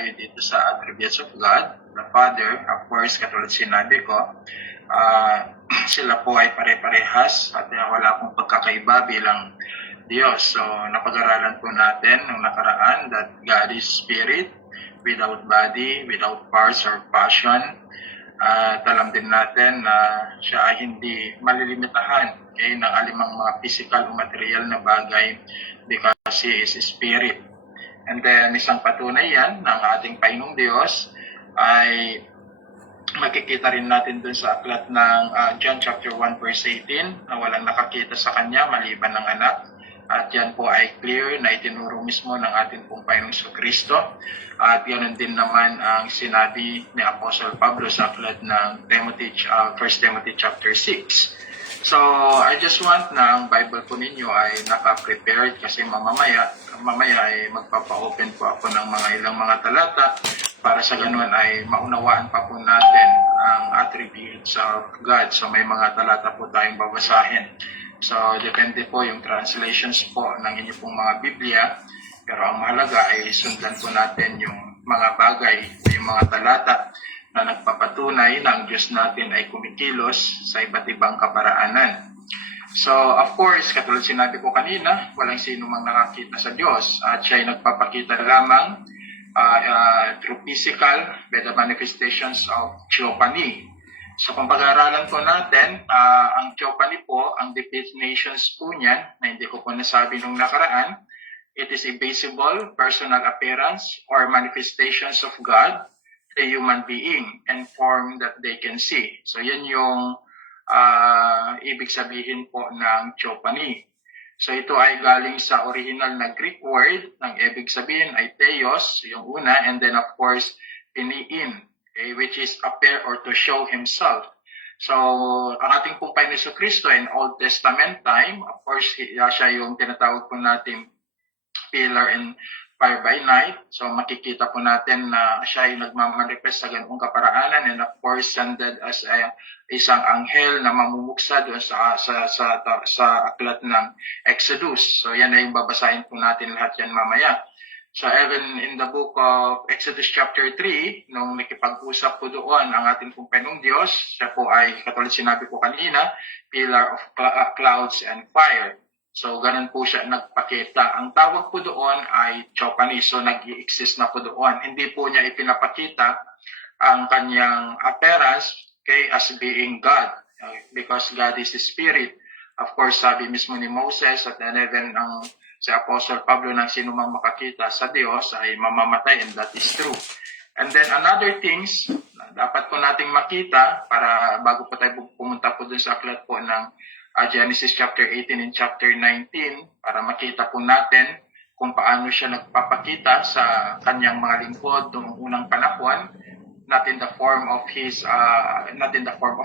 tayo dito sa attributes of God, the Father. Of course, katulad sinabi ko, sila po ay pare-parehas at wala akong pagkakaiba bilang Diyos. So, napag-aralan po natin nung nakaraan that God is Spirit, without body, without parts or passion. At alam din natin na siya ay hindi malilimitahan ng alimang mga physical o material na bagay because He is Spirit. And then, isang patunay yan ng ating Panginoong Diyos ay makikita rin natin dun sa aklat ng John chapter 1 verse 18 na walang nakakita sa Kanya maliban ng anak. At yan po ay clear na itinuro mismo ng ating pong Panginoong Kristo. At yan din naman ang sinabi ni Apostle Pablo sa aklat ng 1 Timothy chapter 6. So, I just want na ang Bible po ninyo ay naka-prepared kasi mamaya ay magpapa-open po ako ng mga ilang mga talata para sa ganun ay maunawaan pa po natin ang attributes of God. So, may mga talata po tayong babasahin. So, depende po yung translations po ng inyong pong mga Biblia. Pero ang mahalaga ay sundan po natin yung mga bagay, yung mga talata na nagpapatunay na ang Diyos natin ay kumikilos sa iba't ibang kaparaanan. So, of course, katulad sinabi ko kanina, walang sino mang nakakita sa Diyos at siya ay nagpapakita lamang through physical by the manifestations of theophany. So kung pag-aaralan po natin, ang theophany po, ang definitions po niyan, na hindi ko po nasabi nung nakaraan, it is a visible personal appearance or manifestations of God to a human being and form that they can see. So yan yung ibig sabihin po ng theophany. So ito ay galing sa original na Greek word, ng ibig sabihin ay theos, yung una, and then of course, piniin, which is appear or to show Himself. So, ang ating pong Panginoon Kristo in Old Testament time, of course, siya yung tinatawag po natin pillar and fire by night. So, makikita po natin na siya ay nagmamanifest sa ganung kaparaanan and of course, sended as isang anghel na mamumuksa doon sa aklat ng Exodus. So, yan ay yung babasahin po natin lahat yan mamaya. So even in the book of Exodus chapter 3, nung nakipag-usap po doon ang ating pong Panginoong Diyos, siya po ay, katulad sinabi ko kanina, pillar of clouds and fire. So ganun po siya nagpakita. Ang tawag po doon ay theophany, so nag-i-exist na po doon. Hindi po niya ipinapakita ang kanyang appearance as being God, because God is the Spirit. Of course, sabi mismo ni Moses at even ang si Apostle Pablo ng sino mang makakita sa Diyos ay mamamatay, and that is true. And then another things na dapat po nating makita para bago po tayo pumunta po dun sa aklat po ng Genesis chapter 18 and chapter 19 para makita po natin kung paano siya nagpapakita sa kanyang mga lingkod noong unang panahon, not in the form of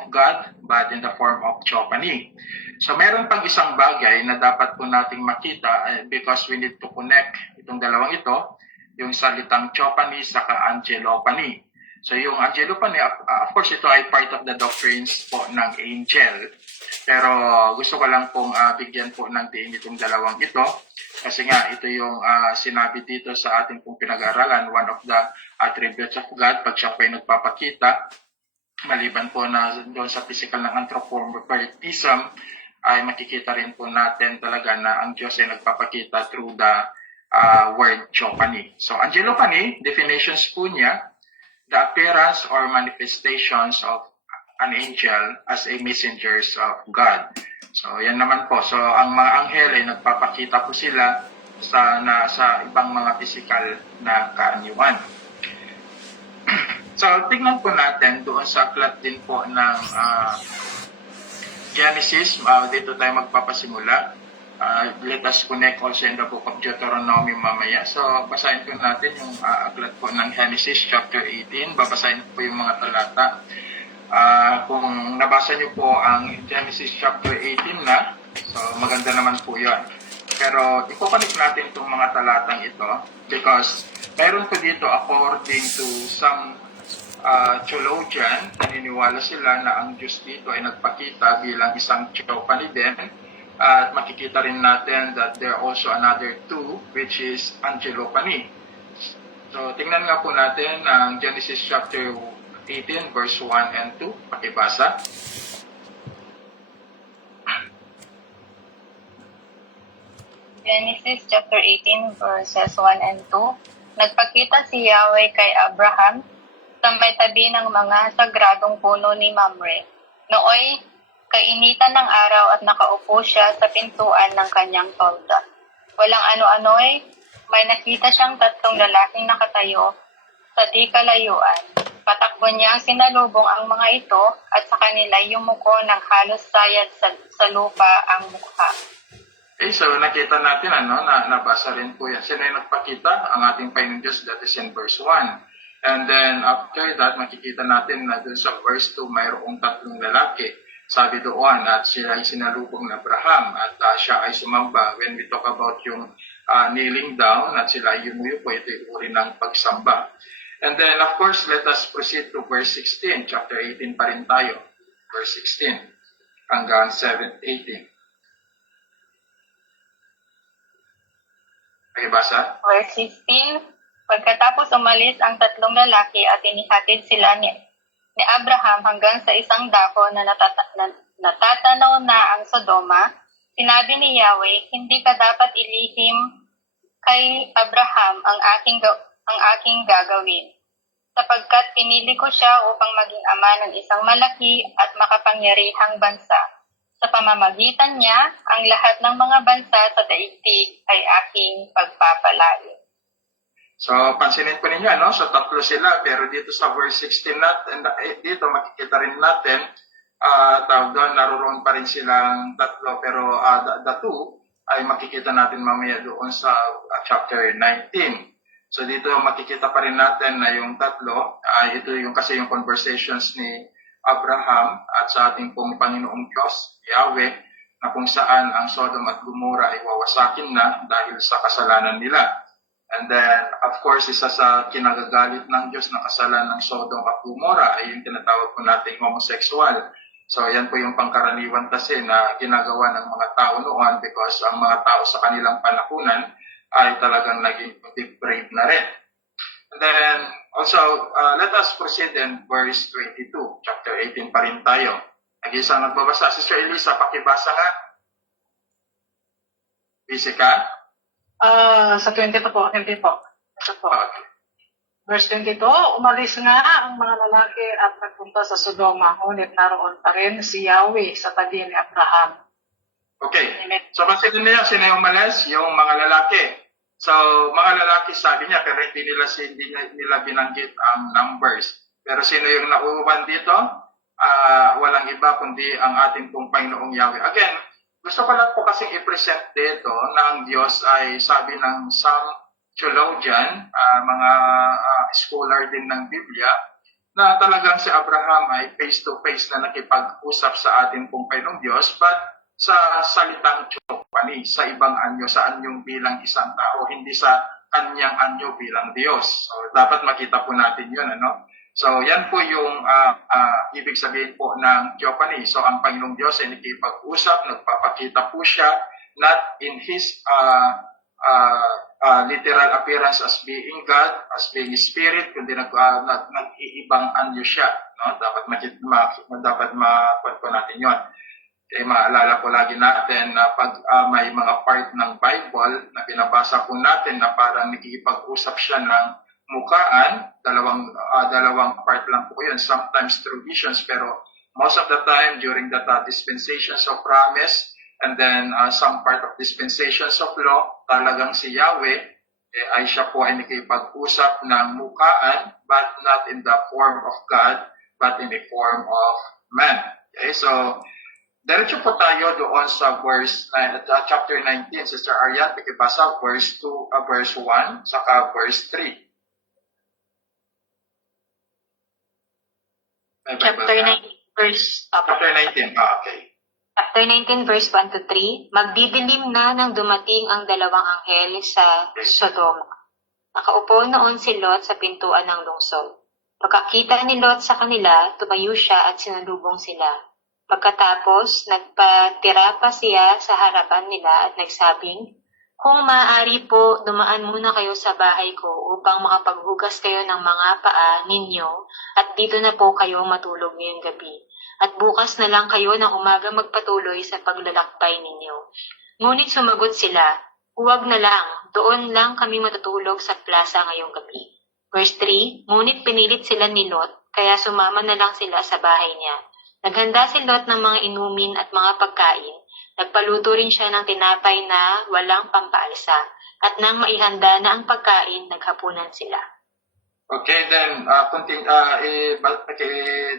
God, but in the form of theophany. So meron pang isang bagay na dapat po nating makita because we need to connect itong dalawang ito, yung salitang theophany saka angelophany. So yung angelophany, of course ito ay part of the doctrines po ng angel. Pero gusto ko lang pong bigyan po ng diin itong dalawang ito kasi nga ito yung sinabi dito sa ating pong pinag-aaralan, one of the attributes of God pag siya po ay nagpapakita. Maliban po na doon sa physical ng anthropomorphism, ay makikita rin po natin talaga na ang Diyos ay nagpapakita through the word theophany. So, angelophany, definitions po niya, the appearance or manifestations of an angel as a messengers of God. So, yan naman po. So, ang mga anghel ay nagpapakita po sila sa ibang mga physical na kaanyuan. So, tingnan po natin doon sa aklat din po ng Genesis, dito tayo magpapasimula. Let us connect also in the book of Deuteronomy mamaya. So, basahin po natin yung aklat po ng Genesis chapter 18. Babasahin po yung mga talata. Kung nabasa niyo po ang Genesis chapter 18 na, so maganda naman po yun. Pero ipoconnect natin itong mga talatang ito because mayroon po dito according to some theologian, naniniwala sila na ang Diyos dito ay nagpakita bilang isang theophany din. At makikita rin natin that there are also another two, which is angelophany. So, tingnan nga po natin ang Genesis chapter 18, verse 1 and 2. Pakibasa. Genesis chapter 18 verses 1 and 2. Nagpakita si Yahweh kay Abraham sa may tabi ng mga sagradong puno ni Mamre. Nooy kainitan ng araw at nakaupo siya sa pintuan ng kanyang tolda. Walang ano-ano'y may nakita siyang tatlong lalaking nakatayo sa di kalayuan. Patakbo niyang sinalubong ang mga ito at sa kanila yumuko ng halos sayad sa lupa ang mukha. Okay, so nakita natin, nabasa rin po yan. Sino yung nagpakita? Ang ating Panginoon Diyos, that is in verse 1. And then after that, makikita natin na dun sa verse 2, mayroong tatlong lalaki. Sabi doon at sila ay sinalubong na Abraham at siya ay sumamba. When we talk about yung kneeling down at sila ay yumuyupo, ito yung uri ng pagsamba. And then of course, let us proceed to verse 16. Chapter 18 pa rin tayo. Verse 16 hanggang 18. Pakibasa. Verse 16, pagkatapos umalis ang tatlong lalaki at inihatid sila ni Abraham hanggang sa isang dako na natatanaw na ang Sodoma, sinabi ni Yahweh, hindi ka dapat ilihim kay Abraham ang aking gagawin, sapagkat pinili ko siya upang maging ama ng isang malaki at makapangyarihang bansa. Sa pamamagitan niya, ang lahat ng mga bansa sa daigdig ay aking pagpapalain. So, pansinin po ninyo, so tatlo sila, pero dito sa verse 16 natin, dito makikita rin natin, tawag doon, naroon pa rin silang tatlo, pero the two ay makikita natin mamaya doon sa chapter 19. So, dito makikita pa rin natin na yung tatlo, ito yung kasi yung conversations ni Abraham at sa ating pong Panginoong Diyos, Yahweh, na kung saan ang Sodom at Gomorrah ay wawasakin na dahil sa kasalanan nila. And then, of course, isa sa kinagagalit ng Diyos na kasalanan ng Sodom at Gomorrah ay yung tinatawag po nating homosexual. So, yan po yung pangkaraniwan kasi na ginagawa ng mga tao noon because ang mga tao sa kanilang panahunan ay talagang naging depraved na rin. And then, also, let us proceed in verse 22, chapter 18 pa rin tayo. Nag-isang nagbabasa. Sister Elisa, pakibasa nga. Busy ka? Sa 20 po. Okay. Verse 22, umalis nga ang mga lalaki at nagpunta sa Sodoma, ngunit naroon pa rin si Yahweh sa tabi ni Abraham. Okay. So, pansinin niyo, sino yung umalis? Yung mga lalaki. So, mga lalaki sabi niya, pero hindi nila binanggit ang numbers. Pero sino yung nauuban dito? Walang iba kundi ang ating pong Panginoong Yahweh. Again, gusto ko lang po kasing i-present dito na ang Diyos ay sabi ng some theologian, mga scholar din ng Biblia, na talagang si Abraham ay face-to-face na nakipag-usap sa ating pong Panginoong Diyos, but sa salitang Chopani, sa ibang anyo, sa anyong bilang isang tao, hindi sa kanyang anyo bilang Diyos. So, dapat makita po natin yun, So, yan po yung ibig sabihin po ng Chopani. So, ang Panginoong Diyos ay nakipag-usap, nagpapakita po siya, not in His literal appearance as being God, as being Spirit, kundi nag-iibang anyo siya. Dapat makuha po natin yun. Kaya maalala po lagi natin na pag may mga part ng Bible na binabasa po natin na parang nakikipag-usap siya ng mukaan, dalawang part lang po yun, sometimes through visions, pero most of the time during the dispensations of promise and then some part of dispensations of law, talagang si Yahweh ay siya po ay nakikipag-usap ng mukaan but not in the form of God but in the form of man. Okay, so diretso po tayo doon sa chapter 19, Sister Arian, pakibasa verse 1, saka verse 3. Chapter 19, verse... Chapter 19, okay. Chapter 19, verse 1 to 3. Magdidilim na nang dumating ang dalawang anghel sa Sodoma. Nakaupo noon si Lot sa pintuan ng lungsod. Pagkakita ni Lot sa kanila, tumayo siya at sinalubong sila. Pagkatapos, nagpatira pa siya sa harapan nila at nagsabing, Kung maaari po, dumaan muna kayo sa bahay ko upang makapaghugas kayo ng mga paa ninyo at dito na po kayo matulog ngayong gabi. At bukas na lang kayo ng umaga magpatuloy sa paglalakbay ninyo. Ngunit sumagot sila, huwag na lang, doon lang kami matutulog sa plaza ngayong gabi. Verse 3, ngunit pinilit sila ni Lot, kaya sumama na lang sila sa bahay niya. Naghanda si Lot ng mga inumin at mga pagkain. Nagpaluto rin siya ng tinapay na walang pampaalsa. At nang maihanda na ang pagkain, naghapunan sila. Okay, then,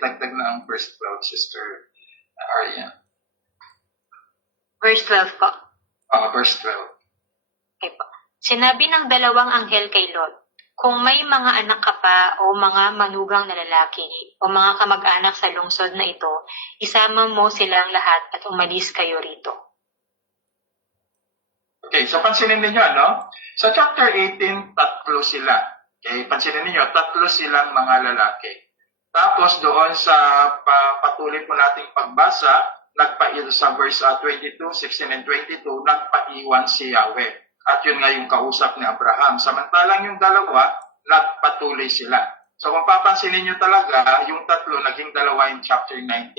dagdag na ang verse 12, Sister Arya. Verse 12 po. Verse 12. Okay po. Sinabi ng dalawang anghel kay Lot, kung may mga anak ka pa o mga manugang na lalaki o mga kamag-anak sa lungsod na ito, isama mo silang lahat at umalis kayo rito. Okay, so pansinin ninyo, no? Sa chapter 18, tatlo sila. Okay, pansinin ninyo, tatlo silang mga lalaki. Tapos doon sa patuloy po nating pagbasa, sa verse 22, 16 and 22, nagpaiwan si Yahweh. At yun nga yung kausap ni Abraham. Samantalang yung dalawa, nagpatuloy sila. So kung papansinin nyo talaga, yung tatlo naging dalawa in chapter 19.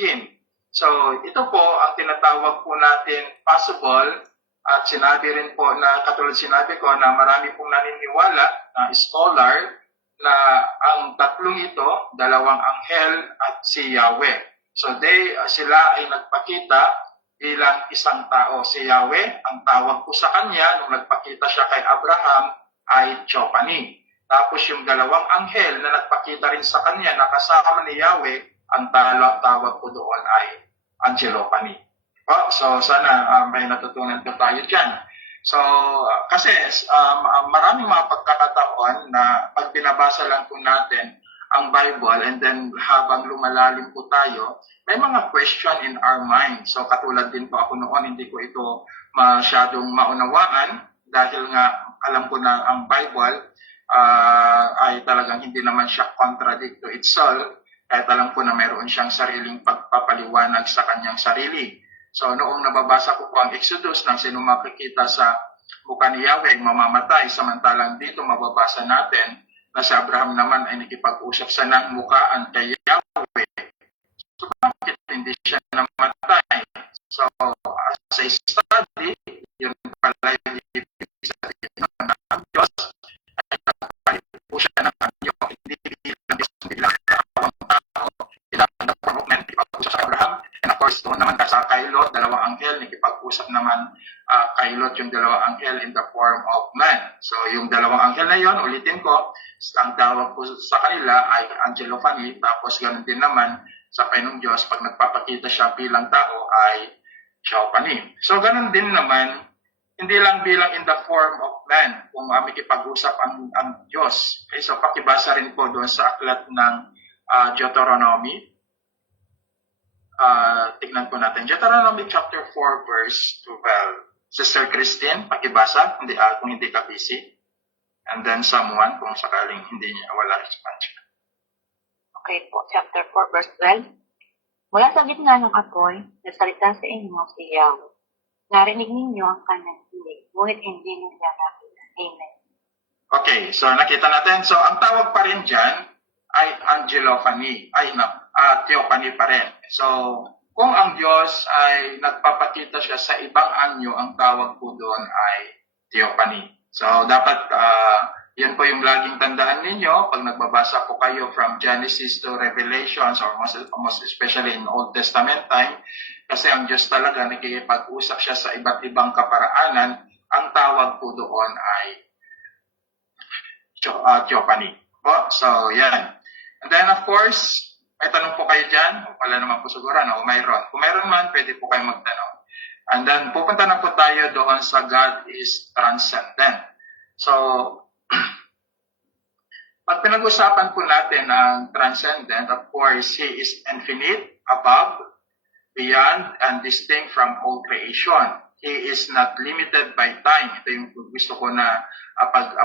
So ito po ang tinatawag po natin possible. At sinabi rin po na, katulad sinabi ko, na marami pong naniniwala na scholar na ang tatlong ito, dalawang anghel at si Yahweh. So sila ay nagpakita bilang isang tao. Si Yahweh, ang tawag po sa kanya nung nagpakita siya kay Abraham ay Theophany. Tapos yung dalawang anghel na nagpakita rin sa kanya na kasama ni Yahweh, ang tawag po doon ay Angelophany. So sana may natutunan po tayo dyan. So kasi maraming mga pagkakataon na pag binabasa lang po natin ang Bible and then habang lumalalim po tayo, may mga question in our mind. So katulad din po ako noon, hindi ko ito masyadong maunawaan dahil nga alam ko na ang Bible ay talagang hindi naman siya contradict to itself kahit alam ko na mayroon siyang sariling pagpapaliwanag sa kanyang sarili. So noong nababasa ko po ang Exodus nang sino makikita sa mukha ni Yahweh mamamatay, samantalang dito mababasa natin na si Abraham naman ay nakipag-usap sa ng mukhaan kay Yahweh. So bakit hindi siya namatay? So as a study, yun pala yung ibig sabihin ng Diyos ay nagpalit po siya ng anyo, hindi bilang tawang tao, bilang movement, ipag-usap sa Abraham. And of course, doon naman sa kay Lot, dalawang anghel, nakipag-usap naman kay Lot yung dalawang anghel in the form of man. So yung dalawang anghel na yon, ulitin ko, ang tawag po sa kanila ay Angelophany, tapos ganun din naman sa Panginoong Diyos, pag nagpapakita siya bilang tao ay Theophany. So ganun din naman, hindi lang bilang in the form of man, kung makikipag-usap ang Diyos. Okay, so pakibasa rin po doon sa aklat ng Deuteronomy. Tignan po natin. Deuteronomy chapter 4 verse 12. Sister Christine, pakibasa kung hindi ka busy. And then someone kung sakaling hindi niya wala response. Okay po, chapter 4 verse 12. Mula sa gitna ng apoy, nasalita sa inyo si Yahweh. Narinig ninyo ang kanyang hilig, ngunit hindi niya nakita. Amen. Okay, so nakita natin. So ang tawag pa rin dyan ay Angelophany, Theophany pa rin. So, kung ang Diyos ay nagpapakita siya sa ibang anyo, ang tawag po doon ay Theophany. So, dapat yan po yung laging tandaan ninyo pag nagbabasa po kayo from Genesis to Revelations or most especially in Old Testament time, kasi ang Diyos talaga nakikipag-usap siya sa iba't ibang kaparaanan, ang tawag po doon ay Theophany. So, yan. And then, of course, may tanong po kayo dyan. Wala naman po siguro, no? Mayroon. Kung mayroon man, pwede po kayo magtanong. And then, pupunta na po tayo doon sa God is transcendent. So, pag pinag-usapan po natin ang transcendent, of course, He is infinite, above, beyond, and distinct from all creation. He is not limited by time. Ito yung gusto ko na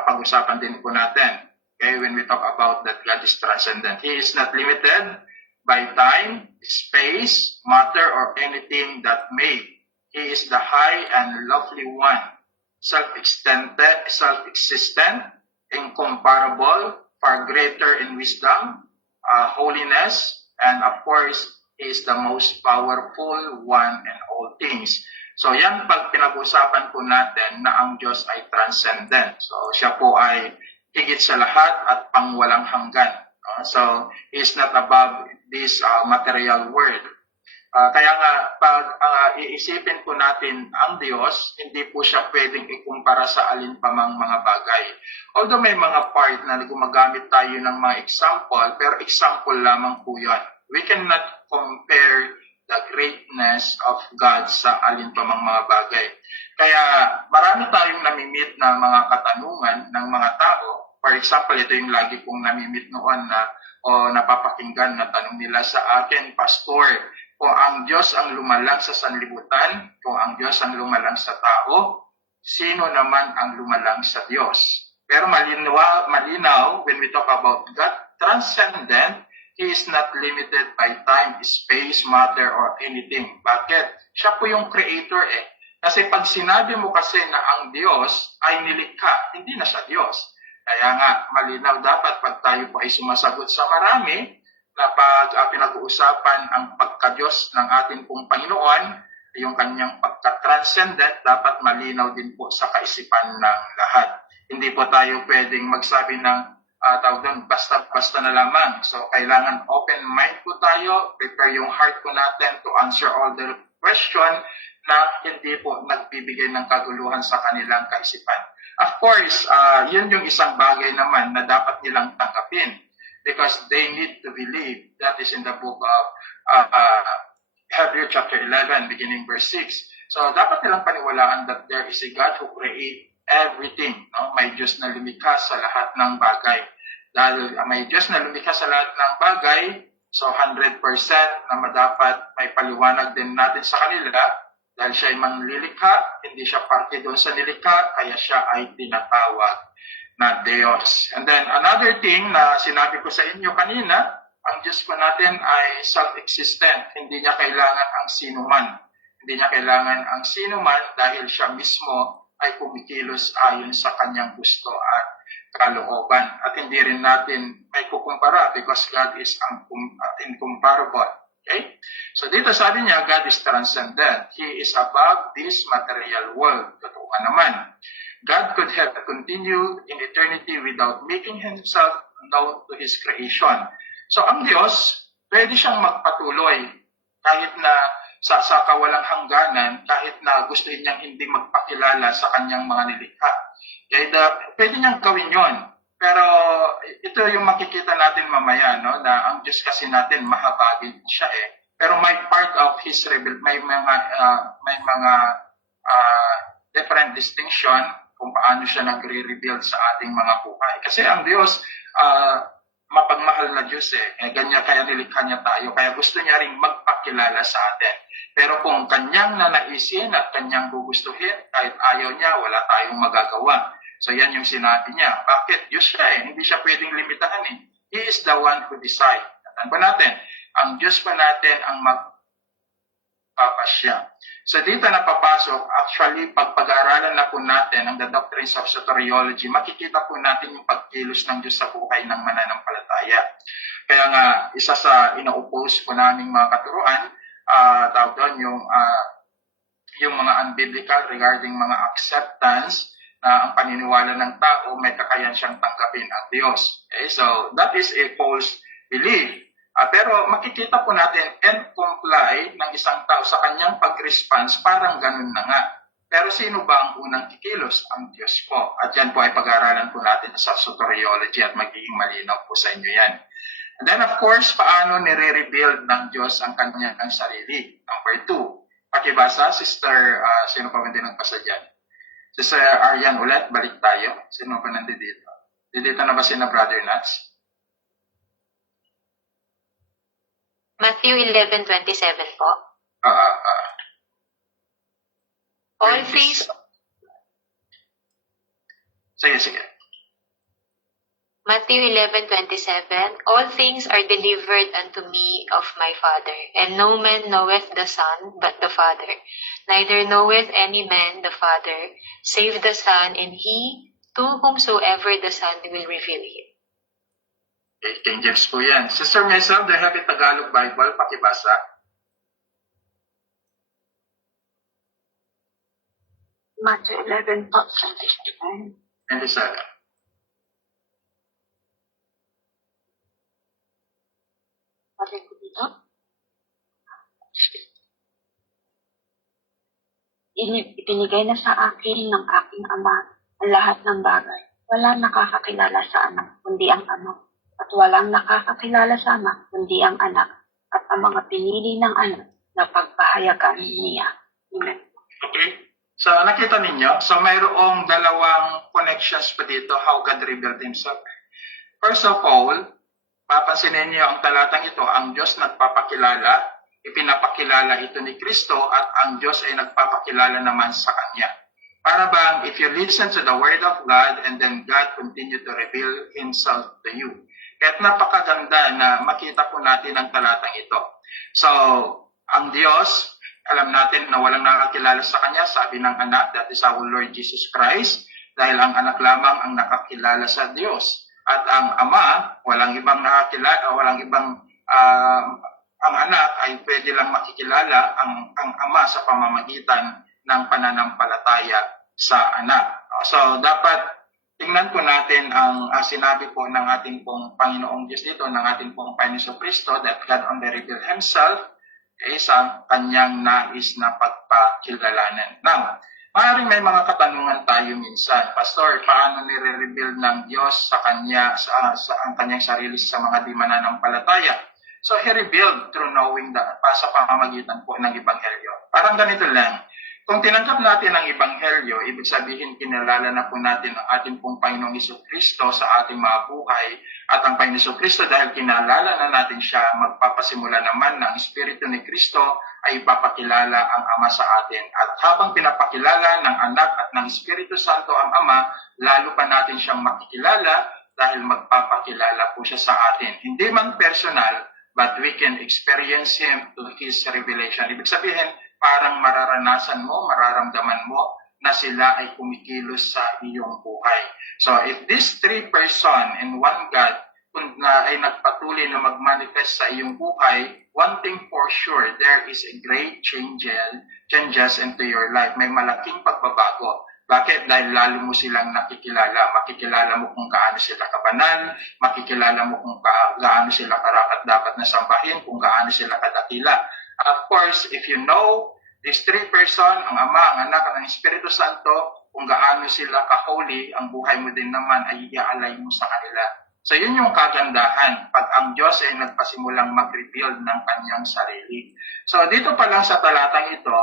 pag-usapan din po natin. Okay, when we talk about that God is transcendent. He is not limited by time, space, matter, or anything that made. He is the high and lovely one. self-existent, incomparable, far greater in wisdom, holiness, and of course, He is the most powerful one in all things. So yan pag pinag-usapan po natin na ang Diyos ay transcendent. So siya po ay higit sa lahat at pangwalang hanggan. So He is not above this material world. Kaya nga, pag iisipin po natin ang Diyos, hindi po siya pwedeng ikumpara sa alinpamang mga bagay. Although may mga part na gumagamit tayo ng mga example, pero example lamang po yan. We cannot compare the greatness of God sa alinpamang mga bagay. Kaya marami tayong namimit na mga katanungan ng mga tao. For example, ito yung lagi kong namimit noon na o napapakinggan na tanong nila sa akin, Pastor, kung ang Diyos ang lumalang sa sanlibutan, kung ang Diyos ang lumalang sa tao, sino naman ang lumalang sa Diyos? Pero malinaw, when we talk about God, transcendent, He is not limited by time, space, matter, or anything. Bakit? Siya po yung creator eh. Kasi pag sinabi mo kasi na ang Diyos ay nilikha, hindi na siya Diyos. Kaya nga, malinaw dapat pag tayo po ay sumasagot sa marami, na pag pinag-uusapan ang pagka-Diyos ng ating pong Panginoon, yung kanyang pagka-transcendent, dapat malinaw din po sa kaisipan ng lahat. Hindi po tayo pwedeng magsabi ng basta-basta na lamang. So, kailangan open mind po tayo, prepare yung heart po natin to answer all the question na hindi po nagbibigay ng kaguluhan sa kanilang kaisipan. Of course, yun yung isang bagay naman na dapat nilang tanggapin. Because they need to believe. That is in the book of Hebrews chapter 11, beginning verse 6. So, dapat nilang paniwalaan that there is a God who create everything. No? May Diyos na lumikha sa lahat ng bagay. Dahil may Diyos na lumikha sa lahat ng bagay, so 100% na dapat may paliwanag din natin sa kanila dahil siya ay manglilikha, hindi siya parte doon sa nilikha, kaya siya ay tinatawag na Diyos. And then another thing na sinabi ko sa inyo kanina, ang Diyos po natin ay self-existent. Hindi niya kailangan ang sinuman. Hindi niya kailangan ang sinuman dahil siya mismo ay kumikilos ayon sa kanyang gusto at kalooban. At hindi rin natin may kukumpara because God is incomparable. Okay? So dito sabi niya, God is transcendent. He is above this material world. Totoo nga naman. God could have continued in eternity without making Himself known to His creation. So ang Diyos, pwede siyang magpatuloy kahit na sa kawalang hangganan, kahit na gusto niyang hindi magpakilala sa kanyang mga nilikha. Kaya pwede niyang gawin yon. Pero ito yung makikita natin mamaya, no? Na ang Diyos kasi natin mahabagin siya eh. Pero may part of His may mga different distinction kung paano siya nagre-reveal sa ating mga buhay. Kasi ang Diyos, mapagmahal na Diyos eh. Ganyan kaya nilikha niya tayo. Kaya gusto niya rin magpakilala sa atin. Pero kung kanyang nanaisin at kanyang gugustuhin, kahit ayaw niya, wala tayong magagawa. So yan yung sinabi niya. Bakit? Diyos siya eh. Hindi siya pwedeng limitahan eh. He is the one who decide. Tandaan pa natin, ang Diyos pa natin ang magpapasya. So dito napapasok, actually, pag pag-aaralan na po natin ang the doctrines of soteriology, makikita po natin yung pagkilos ng Diyos sa buhay ng mananampalataya. Kaya nga, isa sa ina-oppose po naming mga katuruan, tawag doon yung mga unbiblical regarding mga acceptance na ang paniniwala ng tao may kakayan siyang tanggapin ang Diyos. Okay? So that is a false belief. Pero makikita po natin and comply ng isang tao sa kanyang pag-response, parang ganun na nga. Pero sino ba ang unang kikilos? Ang Diyos po. At yan po ay pag-aaralan po natin sa soteriology at magiging malinaw po sa inyo yan. And then of course, paano nire-rebuild ng Diyos ang kanyang sarili? Number 2. Pakibasa, Sister, sino pa ba din nagpasa dyan? Sister Arian ulit, balik tayo. Sino pa nandito? Dito na ba sina Brother Nats? Matthew 11:27 po. All things... Sige. Matthew 11:27, All things are delivered unto me of my Father, and no man knoweth the Son but the Father. Neither knoweth any man the Father, save the Son, and he to whomsoever the Son will reveal him. Okay, King James po yan. Sister Mesa, do you have a Tagalog Bible? Pakibasa. Matthew 11 po, 27. And isa. Sabi ko dito, Ipinigay na sa akin ng aking Ama ang lahat ng bagay. Walang nakakakilala sa Anak, kundi ang Ama. At walang nakakakilala sa Ama, kundi ang Anak. At ang mga pinili ng Anak na pagpahayagan niya. Amen. Okay? So, nakita ninyo? So, mayroong dalawang connections pa dito how God revealed Himself. First of all, papansinin niyo ang talatang ito, ang Diyos nagpapakilala, ipinapakilala ito ni Kristo at ang Diyos ay nagpapakilala naman sa Kanya. Para bang if you listen to the Word of God and then God continue to reveal Himself to you. Kaya't napakaganda na makita po natin ang talatang ito. So, ang Diyos, alam natin na walang nakakilala sa Kanya, sabi ng anak, that is our Lord Jesus Christ, dahil ang anak lamang ang nakakilala sa Diyos. At ang Ama, walang ibang nakakilala, walang ibang ang anak ay pwede lang makikilala ang Ama sa pamamagitan ng pananampalataya sa anak. So, dapat tingnan po natin ang sinabi po ng ating pong Panginoong Diyos dito, ng ating pong Panginoong Kristo, that God only revealed Himself sa Kanyang nais na pagpakilalanan. Now, maaaring may mga katanungan tayo minsan, Pastor, paano nire-reveal ng Diyos sa Kanya, sa ang Kanyang sarili sa mga di mananampalataya? So, He revealed through knowing sa pamamagitan po ng Ebanghelyo. Parang ganito lang. Kung tinanggap natin ang Ebanghelyo, ibig sabihin kinalala na po natin ang ating pong Panginoong Jesucristo sa ating mga buhay. At ang Panginoong Jesucristo, dahil kinalala na natin siya, magpapasimula naman ng Espiritu ni Kristo ay ipapakilala ang Ama sa atin. At habang pinapakilala ng Anak at ng Espiritu Santo ang Ama, lalo pa natin siyang makikilala dahil magpapakilala po siya sa atin. Hindi man personal, but we can experience Him to His revelation. Ibig sabihin, parang mararanasan mo, mararamdaman mo na sila ay kumikilos sa iyong buhay. So, if these three person in one God ay nagpatuloy na mag-manifest sa iyong buhay, one thing for sure, there is a great changes into your life. May malaking pagbabago. Bakit? Dahil lalo mo silang nakikilala. Makikilala mo kung gaano sila kabanal, makikilala mo kung gaano sila karapat dapat na sambahin, kung gaano sila kadakila. Of course, if you know these three person, ang Ama, ang Anak, at ang Espiritu Santo, kung gaano sila ka-holy, ang buhay mo din naman ay iaalay mo sa kanila. So yun yung kagandahan pag ang Diyos ay nagpasimulang mag-reveal ng Kanyang sarili. So dito pa lang sa talatang ito,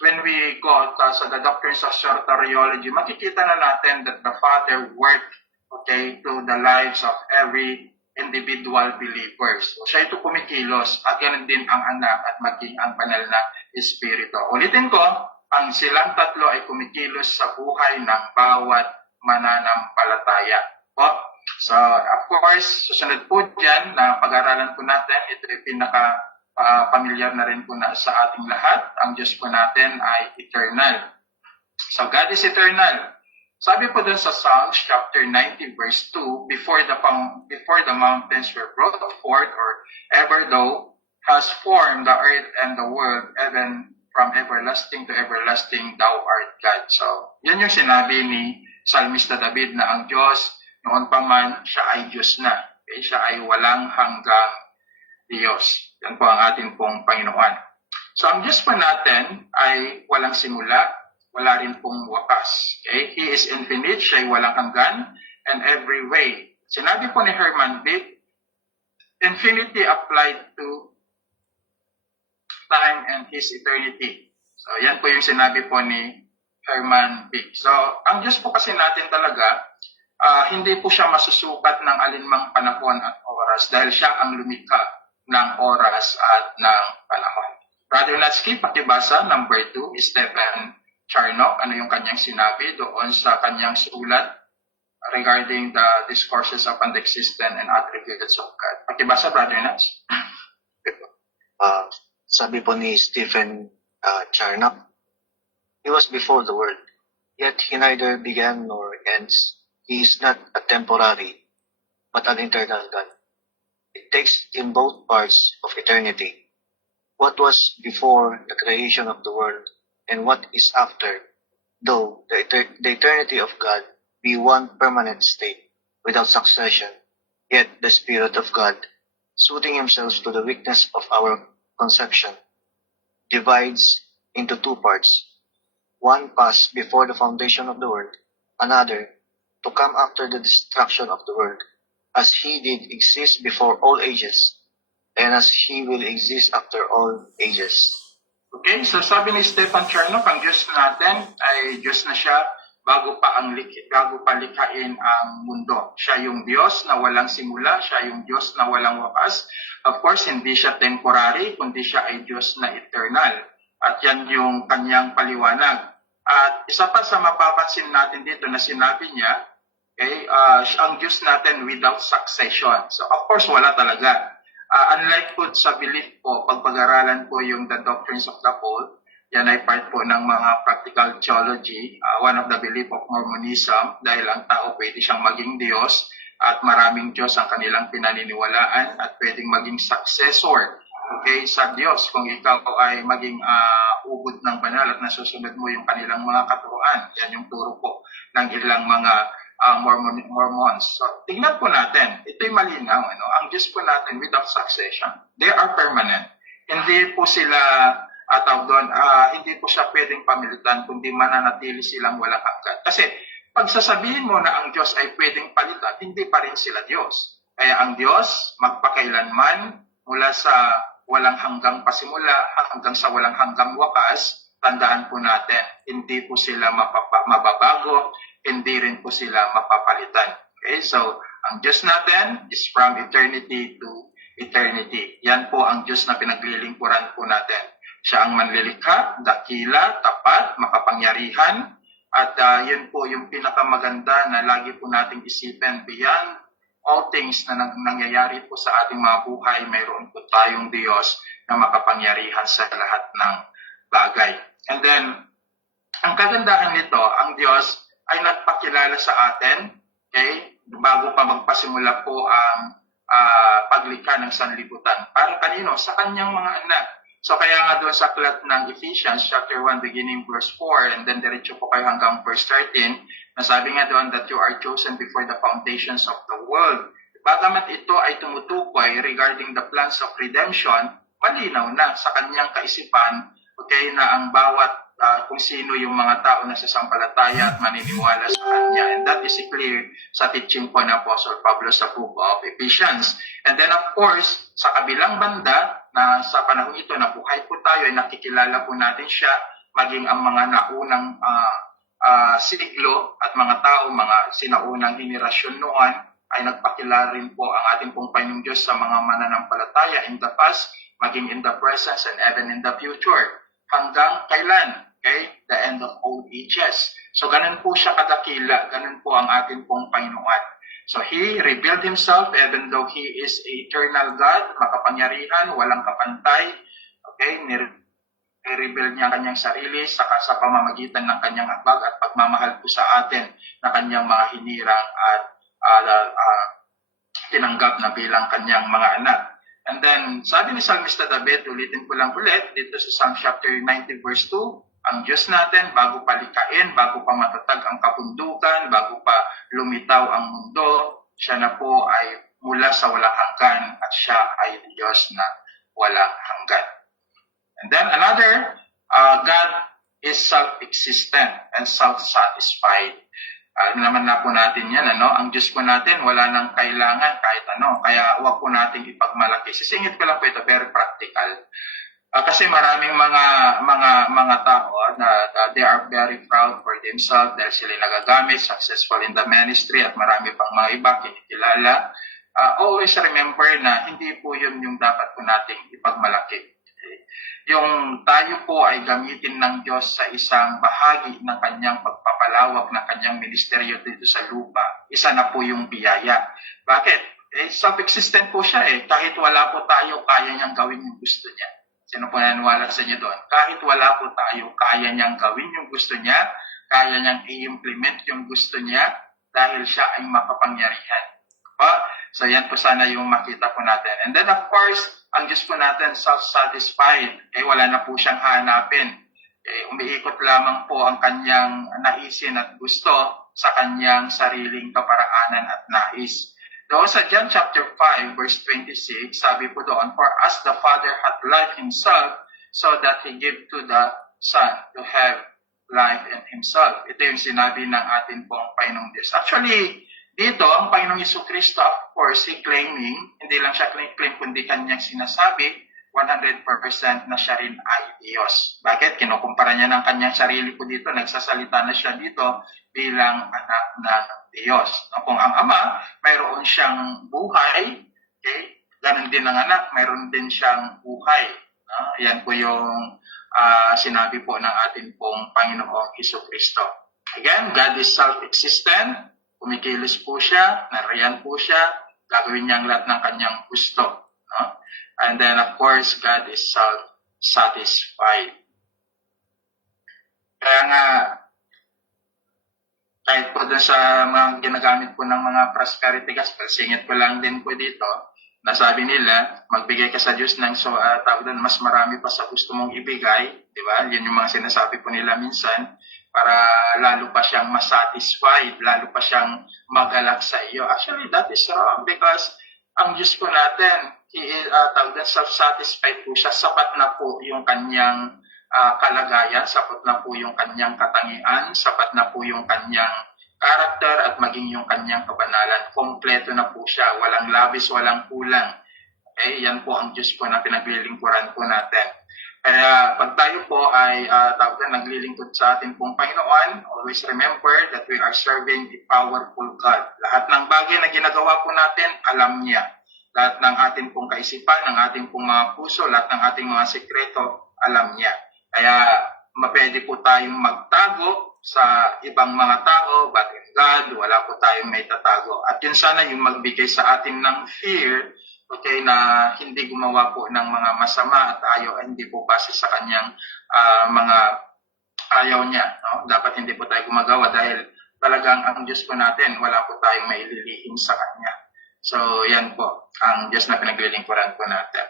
when we go sa the doctrines of soteriology, makikita na natin that the Father worked to the lives of every individual believers. So, siya ito kumikilos at ganun din ang anak at maging ang banal na Espiritu. Ulitin ko, ang silang tatlo ay kumikilos sa buhay ng bawat mananampalataya. So, of course, susunod po dyan na pag-aralan po natin, ito ay pinaka-pamilyar na rin po na sa ating lahat. Ang Diyos po natin ay eternal. So, God is eternal. Sabi po dun sa Psalms chapter 90 verse 2, before the mountains were brought forth, or ever thou hast formed the earth and the world, even from everlasting to everlasting, thou art God. So, yan yung sinabi ni Psalmista David na ang Diyos, noon pa man, siya ay Diyos na. Okay? Siya ay walang hanggang Diyos. Yan po ang ating pong Panginoon. So, ang Diyos po natin ay walang simula, wala rin pong wakas. Okay? He is infinite, siya ay walang hanggan, and every way. Sinabi po ni Herman Vick, infinity applied to time and His eternity. So, yan po yung sinabi po ni Herman Vick. So, ang Diyos po kasi natin talaga, hindi po siya masusukat ng alinmang panahon at oras dahil siya ang lumikha ng oras at ng panahon. Brother Natsky, pakibasa, number 2, Stephen Charnock, ano yung kanyang sinabi doon sa kanyang sulat regarding the discourses upon the existence and attributes of God. Pakibasa, Brother Nats. Sabi po ni Stephen Charnock, He was before the world, yet He neither began nor ends. He is not a temporary, but an eternal God. It takes in both parts of eternity, what was before the creation of the world and what is after, though the eternity of God be one permanent state without succession, yet the Spirit of God, suiting Himself to the weakness of our conception, divides into two parts. One passed before the foundation of the world, another to come after the destruction of the world, as He did exist before all ages, and as He will exist after all ages. Okay, so sabi ni Stephen Charnock, ang Diyos natin ay Diyos na siya bago pa likhain ang mundo. Siya yung Diyos na walang simula, siya yung Diyos na walang wakas. Of course, hindi siya temporary, kundi siya ay Diyos na eternal. At yan yung kanyang paliwanag. At isa pa sa mapapansin natin dito na sinabi niya, okay, ang Diyos natin without succession. So of course, wala talaga. Unlike po sa belief po, pag pag-aralan po yung The Doctrines of the Faith, yan ay part po ng mga practical theology, one of the belief of Mormonism, dahil ang tao pwede siyang maging Diyos at maraming Diyos ang kanilang pinaniniwalaan at pwedeng maging successor, okay, sa Diyos kung ikaw ay maging ubod ng banal at nasusunod mo yung kanilang mga katuruan. Yan yung turo po ng ilang mga Mormons. So, tingnan po natin. Ito'y malinaw. Ang Diyos po natin without succession. They are permanent. Hindi po sila hindi po siya pwedeng pamilitan kundi mananatili silang walang hanggan. Kasi pag sasabihin mo na ang Diyos ay pwedeng palitan, hindi pa rin sila Diyos. Kaya ang Diyos magpakailanman mula sa walang hanggang pasimula hanggang sa walang hanggang wakas, tandaan po natin, hindi po sila mababago, hindi rin po sila mapapalitan. Okay, so ang Diyos natin is from eternity to eternity. Yan po ang Diyos na pinaglilingkuran po natin. Siya ang manlilikha, dakila, tapat, makapangyarihan, at yun po yung pinakamaganda na lagi po nating isipin. Beyond all things na nangyayari po sa ating mga buhay, mayroon po tayong Diyos na makapangyarihan sa lahat ng bagay. And then, ang kagandahan nito, ang Diyos ay nagpakilala sa atin, okay, bago pa magpasimula po ang paglikha ng sanlibutan. Para kanino? Sa kanyang mga anak. So kaya nga doon sa aklat ng Ephesians chapter 1 beginning verse 4 and then diretso po kayo hanggang verse 13, nasabi nga doon that you are chosen before the foundations of the world. Bagamat ito ay tumutukoy regarding the plans of redemption, malinaw na sa kanyang kaisipan, okay, na ang bawat kung sino yung mga tao na sasampalataya at maniniwala sa kanya. And that is clear sa teaching po ng Apostle Pablo sa book of Ephesians. And then of course, sa kabilang banda, na sa panahon ito na buhay po tayo, ay nakikilala po natin siya, maging ang mga naunang siglo at mga tao, mga sinaunang henerasyon noon, ay nagpakilala rin po ang ating pong Panginoong Diyos sa mga mananampalataya in the past, maging in the present and even in the future. Hanggang kailan? Okay? The end of all ages. So ganun po siya kadakila, ganun po ang ating pong Panginoon. So He revealed Himself even though He is eternal God, makapangyarihan, walang kapantay. Okay? Ni-reveal niya kanyang sarili sa pamamagitan ng kanyang habag at pagmamahal po sa atin na kanyang mga hinirang at tinanggap na bilang kanyang mga anak. And then, sabi ni Psalmista David, ulitin ko lang ulit, dito sa Psalm chapter 90 verse 2, ang Diyos natin, bago pa likhain, bago pa matatag ang kabundukan, bago pa lumitaw ang mundo, siya na po ay mula sa walang hanggan at siya ay Diyos na walang hanggan. And then another, God is self-existent and self-satisfied. Naman na po natin yan, ang Diyos po natin wala nang kailangan kahit ano, kaya huwag po natin ipagmalaki. Sisingit ko lang po ito, very practical. Kasi maraming mga tao na they are very proud for themselves dahil sila nagagamit, successful in the ministry at marami pang mga iba kinikilala. Always remember na hindi po yun yung dapat po nating ipagmalaki. Yung tayo po ay gamitin ng Diyos sa isang bahagi ng kanyang pagpapalawak ng kanyang ministeryo dito sa lupa, isa na po yung biyaya. Bakit? Self-existent po siya eh. Kahit wala po tayo, kaya niyang gawin yung gusto niya. Sino po naniniwala sa inyo doon? Kahit wala po tayo, kaya niyang gawin yung gusto niya, kaya niyang i-implement yung gusto niya dahil siya ay makapangyarihan. So yan po sana yung makita po natin. And then of course, ang Diyos po natin self-satisfied. Wala na po siyang hanapin. Umiikot lamang po ang kanyang naisin at gusto sa kanyang sariling kaparaanan at nais. Doon sa John chapter 5 verse 26, sabi po doon, "For as the Father hath life himself, so that he give to the Son to have life in himself." Ito yung sinabi ng atin pong Panginoong Diyos. Actually, dito, ang Panginoong Jesucristo, of course, claiming, hindi lang siya claim, kundi kanyang sinasabi, 100% na siya rin ay Diyos. Bakit? Kinukumpara niya ng kanyang sarili po dito, nagsasalita na siya dito bilang anak ng Diyos. Kung ang Ama, mayroon siyang buhay, ganun din ang anak, mayroon din siyang buhay. Yan po yung sinabi po ng ating pong Panginoong Jesucristo. Again, God is self-existent, kumikilos po siya, nariyan po siya, gagawin niya ang lahat ng kanyang gusto. And then, of course, God is self-satisfied. Kaya nga, kahit po doon sa mga ginagamit po ng mga prosperity gospel, singit ko lang din po dito, nasabi nila, magbigay ka sa Diyos ng tawag doon, mas marami pa sa gusto mong ibigay, di ba? Yun yung mga sinasabi po nila minsan, para lalo pa siyang masatisfied, lalo pa siyang magalak sa iyo. Actually, that is wrong because ang Diyos po natin, He is self-satisfied po siya, sapat na po yung kanyang kalagayan, sapat na po yung kanyang katangian, sapat na po yung kanyang karakter at maging yung kanyang kabanalan. Kompleto na po siya, walang labis, walang kulang. Yan po ang Diyos po na pinaglilingkuran po natin. Kaya pag tayo po ay naglilingkod sa ating pong Panginoon, always remember that we are serving a powerful God. Lahat ng bagay na ginagawa po natin, alam niya. Lahat ng ating pong kaisipan, ng ating pong mga puso, lahat ng ating mga sekreto, alam niya. Kaya mapwede po tayong magtago sa ibang mga tao, but in God, wala po tayong may tatago. At yun sana yung magbigay sa atin ng fear, na hindi gumawa po ng mga masama at hindi po base sa kanyang mga ayaw niya. No? Dapat hindi po tayo gumagawa dahil talagang ang Diyos po natin, wala po tayong maililihim sa kanya. So, yan po, ang Diyos na pinaglilingkuran po natin.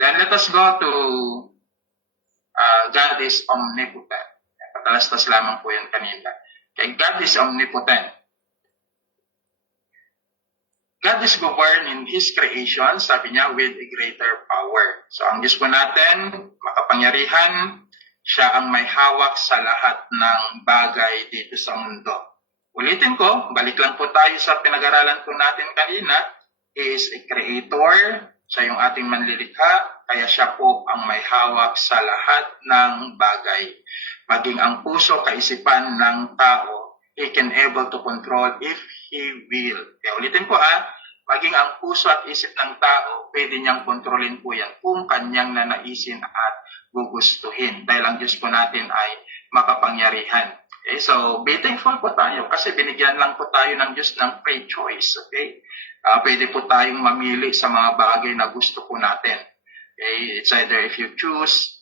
Then let us go to God is omnipotent. Patalastas lamang po yun kanina. Okay, God is omnipotent. God is governed in His creation, sabi niya, with a greater power. So, ang Diyos po natin, makapangyarihan, siya ang may hawak sa lahat ng bagay dito sa mundo. Ulitin ko, balik lang po tayo sa pinag-aralan po natin kanina. He is a creator, siya yung ating manlilikha, kaya siya po ang may hawak sa lahat ng bagay. Maging ang puso, kaisipan ng tao, He can able to control if He will. Kaya ulitin ko maging ang puso at isip ng tao, pwede niyang kontrolin po yan kung kanyang nanaisin at gugustuhin. Dahil ang Diyos po natin ay makapangyarihan. Okay, so be thankful po tayo kasi binigyan lang po tayo ng Diyos ng free choice. Okay? Pwede po tayong mamili sa mga bagay na gusto po natin. Okay? It's either if you choose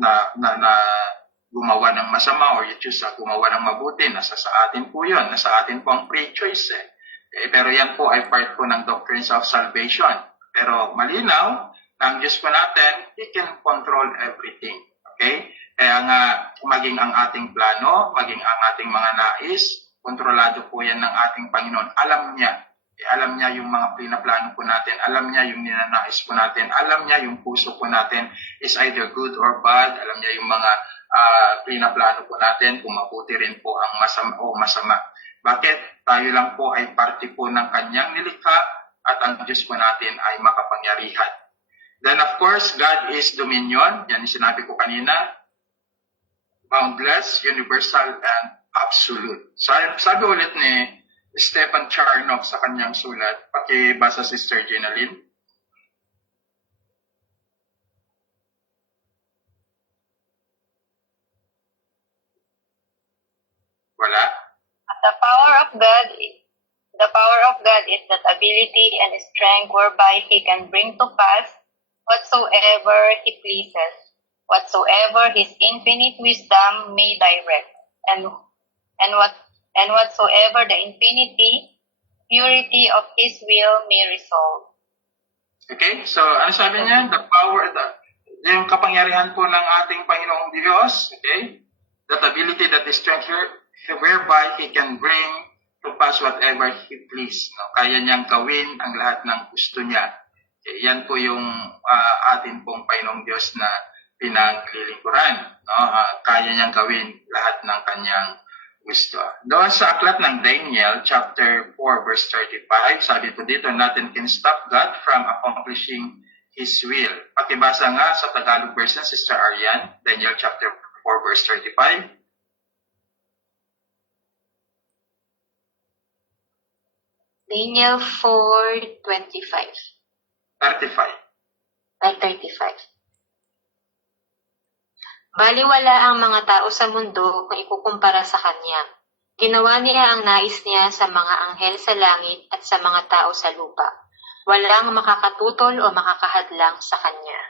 na gumawa ng masama or you choose gumawa ng mabuti, nasa sa atin po yun, nasa atin po ang free choice. Pero yan po ay part po ng doctrines of salvation. Pero malinaw, ng Diyos po natin, He can control everything. Okay? Kaya nga, maging ang ating plano, maging ang ating mga nais, kontrolado po yan ng ating Panginoon. Alam niya. Alam niya yung mga pinaplano po natin. Alam niya yung ninanais po natin. Alam niya yung puso po natin is either good or bad. Alam niya yung mga pinaplano po natin kung mabuti rin po ang masama o masama. Bakit? Tayo lang po ay parte po ng kanyang nilikha at ang Diyos po natin ay makapangyarihan. Then of course, God is dominion. Yan yung sinabi ko kanina. Boundless, universal, and absolute. Sabi ulit ni Stephen Charnock sa kanyang sulat. Pakibasa, Sister Ginaline. Wala. The power of God is that ability and strength whereby He can bring to pass whatsoever He pleases, whatsoever His infinite wisdom may direct, and whatsoever the infinity purity of His will may resolve. Okay? So, ano sabi niya? Yung kapangyarihan po ng ating Panginoong Diyos, okay? That ability, that is strength whereby He can bring to pass whatever He please. No? Kaya niyang gawin ang lahat ng gusto niya. Okay? Yan po yung ating pong Panginoong Diyos na pinaglilingkuran. No? Kaya niyang gawin lahat ng kanyang gusto. Doon sa aklat ng Daniel, chapter 4, verse 35, sabi po dito, nothing can stop God from accomplishing His will. Pakibasa nga sa Tagalog version, Sister Arian, Daniel chapter 4, verse 35. Daniel 4:25 35. at 35. Baliwala ang mga tao sa mundo kung ikukumpara sa Kanya. Ginawa niya ang nais niya sa mga anghel sa langit at sa mga tao sa lupa. Walang makakatutol o makakahadlang sa Kanya.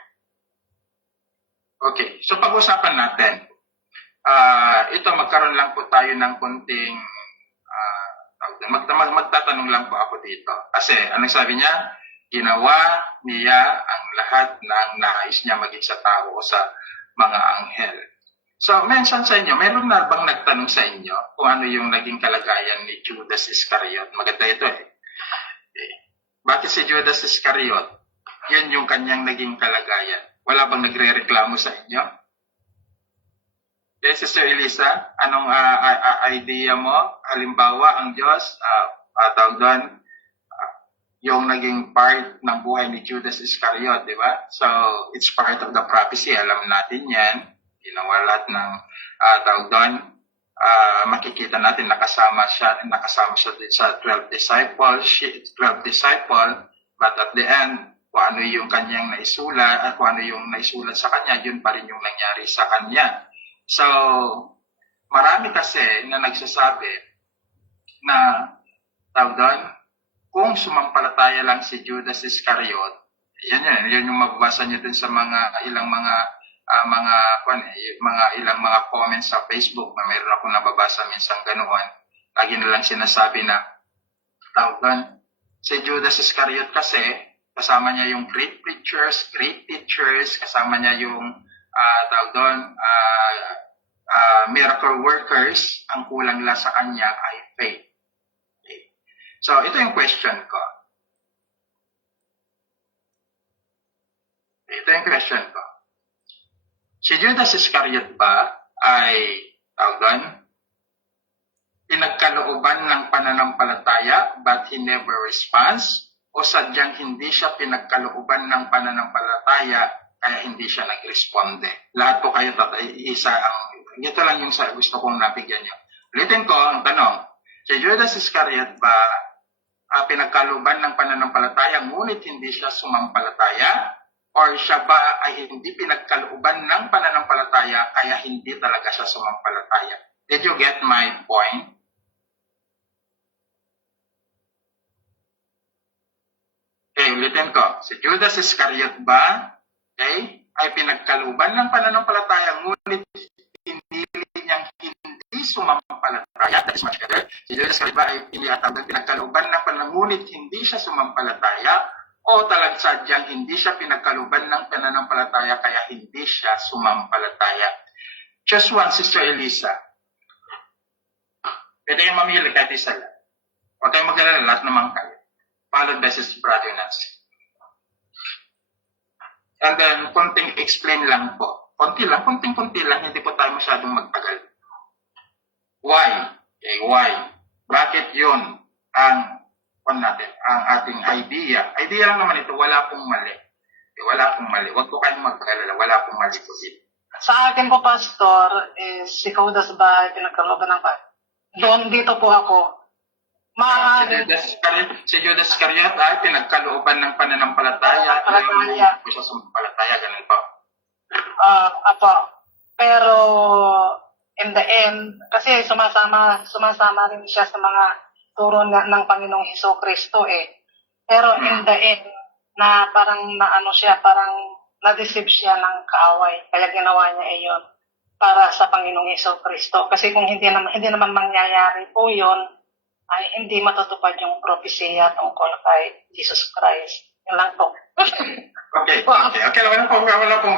Okay, so pag-usapan natin. Ito, magkaroon lang po tayo ng konting, magtatanong lang po ako dito. Kasi, anong sabi niya? Ginawa niya ang lahat ng nais niya maging sa tao o sa mga anghel. So, mention sa inyo, meron na bang nagtanong sa inyo kung ano yung naging kalagayan ni Judas Iscariot? Maganda ito eh. Bakit si Judas Iscariot? Yun yung kanyang naging kalagayan. Wala bang nagre-reklamo sa inyo? Yes, Sister Elisa, anong idea mo? Halimbawa, ang Diyos, tawag doon, yung naging part ng buhay ni Judas Iscariot, di ba? So, it's part of the prophecy. Alam natin yan. Ginawa lahat ng tawag doon. Makikita natin nakasama siya din sa 12 disciple, but at the end, kung ano yung kanyang naisulat, at kung ano yung naisulat sa kanya, yun pa rin yung nangyari sa kanya. So, marami kasi na nagsasabi na, tawag doon, kung sumampalataya lang si Judas Iscariot, yan yung mababasa niyo din sa ilang mga comments sa Facebook na mayroon akong nababasa minsan ganoon. Lagi na lang sinasabi na, tawag doon, si Judas Iscariot kasi, kasama niya yung great teachers, kasama niya yung, tawag doon, miracle workers, ang kulang lang sa kanya ay faith. Okay. So, ito yung question ko. Si Judas Iscariot ba ay, tawag doon, pinagkalooban ng pananampalataya but he never responds? O sadyang hindi siya pinagkalooban ng pananampalataya kaya hindi siya nagresponde? Lahat po kayo isa ang, ito lang yung gusto kong nabigyan nyo. Ulitin ko ang tanong, si Judas Iscariot ba pinagkalooban ng pananampalataya ngunit hindi siya sumampalataya? Or siya ba ay hindi pinagkalooban ng pananampalataya kaya hindi talaga siya sumampalataya? Did you get my point? Okay, ulitin ko. Si Judas Iscariot ba ay pinagkalooban ng pananampalataya ngunit pinili niyang hindi sumampalataya? That is much better. Si Judas Iscariot ba ay pinagkalooban ng pananampalataya ngunit hindi siya sumampalataya? O talagang sadyang hindi siya pinagkalooban ng pananampalataya kaya hindi siya sumampalataya? Just one, Sister Elisa. Pwede kayong mamili kahit isa lang. Huwag kayong mag-alala, lahat naman kayo. Followed by Sister Brother Nancy. And then, konting explain lang po. Konting lang, hindi po tayo masyadong magtagal. Why? Okay, why? Bakit yun ang ating idea? Idea lang naman ito, wala pong mali. Wala pong mali. Huwag po kayong mag-alala, wala pong mali po dito. Sa akin po, Pastor, si Judas ba ay pinagkalooban ng doon dito po ako. Si Judas Iscariot ay pinagkalooban ng pananampalataya. Hindi po siya sumampalataya, ganun po. Pero in the end, kasi sumasama rin siya sa mga turo ng Panginoong Hesukristo eh. Pero in the end, na parang naano siya, parang na-deceive siya ng kaaway. Kaya ginawa niya iyon para sa Panginoong Hesukristo. Kasi kung hindi naman mangyayari po yun, ay hindi matutupad yung propesya tungkol kay Jesus Christ. Yun lang po. Okay. Wala pong.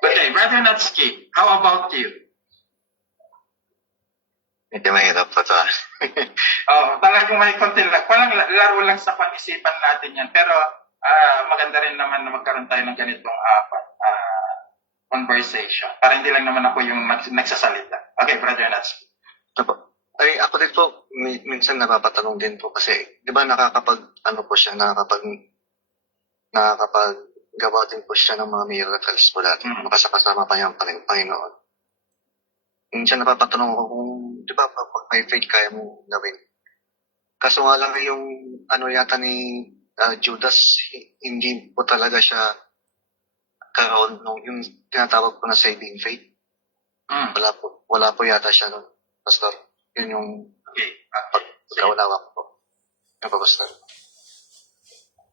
Okay, Brother Natsuki, how about you? Medyo mahirap pa to. Talagang may konti lang. Walang laro lang sa pag-isipan natin yan. Pero maganda rin naman na magkaroon tayo ng ganitong conversation. Para hindi lang naman ako yung nagsasalita. Okay, Brother Natsuki. Ay, ako din po, minsan napapatanong din po kasi, di ba nakakapaggawa din po siya ng mga miracles po dati. Makasakasama pa niya ang Panginoon. Minsan napapatanong ako kung, di ba, pag may faith kaya mo gawin. Kaso nga lang yung, yata ni Judas, hindi po talaga siya karoon yung tinatawag ko na saving faith. Wala po yata siya nun, Pastor. Yun yung pagkaunawa ko po. Yung po, Pastor.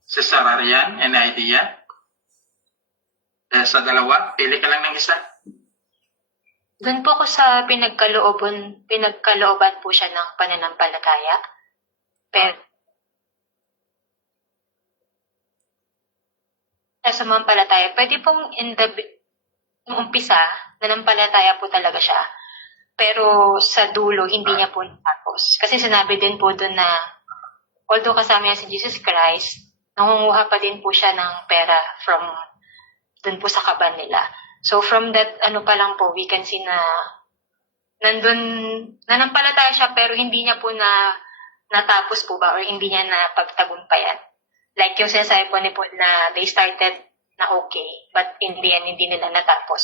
Sister Arian, any idea? Sa dalawa, pili ka lang ng isa. Doon po ko sa pinagkalooban po siya ng pananampalataya. Pero sa mananampalataya, pwede pong yung umpisa, nanampalataya po talaga siya. Pero sa dulo, hindi niya po natapos. Kasi sinabi din po doon na, although kasama niya si Jesus Christ, nangunguha pa din po siya ng pera from doon po sa kaban nila. So from that, pa lang po, we can see na nanampalataya siya pero hindi niya po natapos po ba or hindi niya napagtagumpayan. Like yung sinasabi po ni Paul na they started na okay, but in the end, hindi nila natapos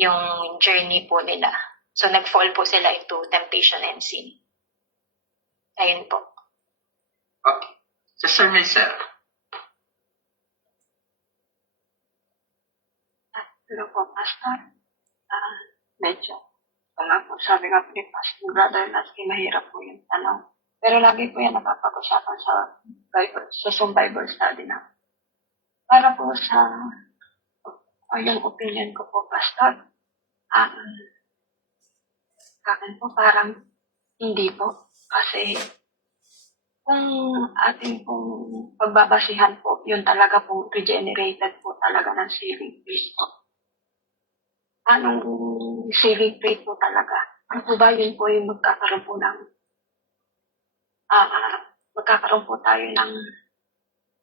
yung journey po nila. So, nag-fall po sila into temptation and sin. Ayun po. Okay. Sister Maisel. Hello po, Pastor. Medyo, po, sabi nga po ni Pastor Brother Lasky, mahirap po yung tanong. Pero lagi po yan napapag-usapan sa Bible study na. Para po sa yung opinion ko po, Pastor, akin po parang hindi po. Kasi kung ating pong pagbabasihan po, yun talaga po regenerated po talaga ng saving faith po. Anong saving faith po talaga? Ano po ba yun po yung magkakaroon po tayo ng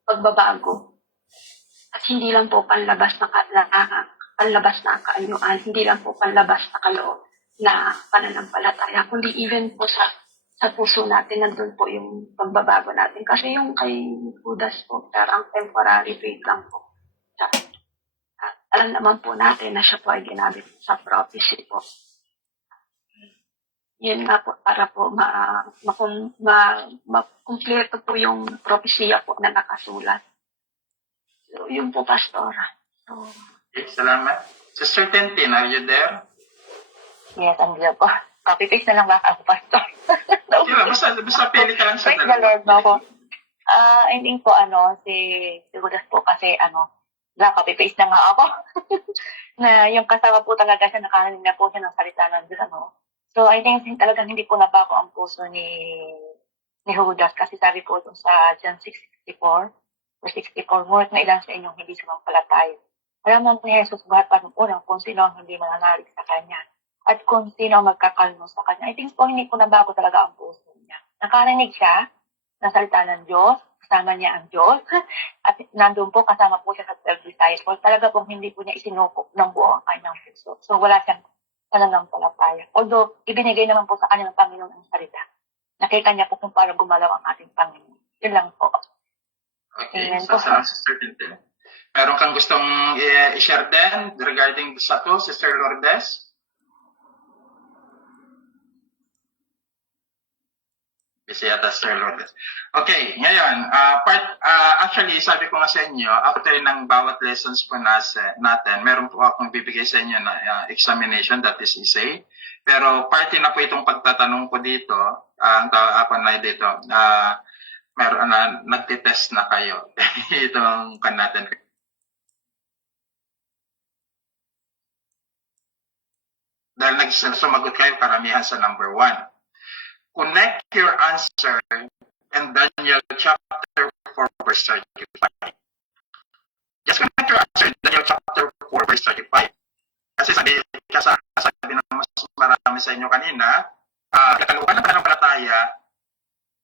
pagbabago. At hindi lang po panlabas na kaanyuan, hindi lang po panlabas na kaloob na pananampalataya, kundi even po sa puso natin, nandun po yung pagbabago natin. Kasi yung kay Judas po, parang temporary faith lang po. Alam naman po natin na siya po ay ginamit sa prophecy po. Yun nga po, para po makumpleto po yung propesya po na nakasulat. So, yun po, Pastor. So, Okay, salamat. Sister Tintin, are you there? yes, andiyan po. Copy-paste na lang ba ako, Pastor? Basta pili ka lang sa Praise the dalawa. Lord, no po. I think po, si Judas po kasi, copy-paste na nga ako. na yung kasama po talaga siya, nakarinig na po siya ng salita ng Diyos, So, I think talagang hindi po nabago ang puso ni Judas kasi sabi po dun sa John 6:64, verse 64, ngunit na ilan sa inyong hindi sumampalataya. Alam naman ni Jesus buhat pa ng unang kung sino ang hindi mananalig sa Kanya at kung sino ang magkakalmo sa Kanya. I think po hindi po nabago talaga ang puso niya. Nakarinig siya ng salita ng Diyos, kasama niya ang Diyos, at nandun po kasama po siya sa 12 disciples. Talaga pong hindi po niya isinuko ng buo ang kanyang puso. So wala siyang pananampalataya. Although, ibinigay naman po sa kanya ng Panginoon ang salita. Nakita niya po kung paano gumalaw ang ating Panginoon. Yun lang po. Okay, Amen so po. salamat, Sister Tintin. Meron kang gustong i-share din regarding sa to, Sister Lourdes? Busy yata, Sister Lourdes. Okay, ngayon, actually, sabi ko nga sa inyo, after ng bawat lessons po natin, meron po akong bibigay sa inyo na examination, that is essay. Pero party na po itong pagtatanong ko dito, ang ako na dito, meron na, nagtitest na kayo. Itong kan natin. Dahil nagsumagot kayo karamihan sa number 1. Connect your answer in Daniel chapter 4 verse 35. Just connect your answer in Daniel chapter 4 verse 35. Kasi sabi na mas marami sa inyo kanina, nakalukan ng pananampalataya,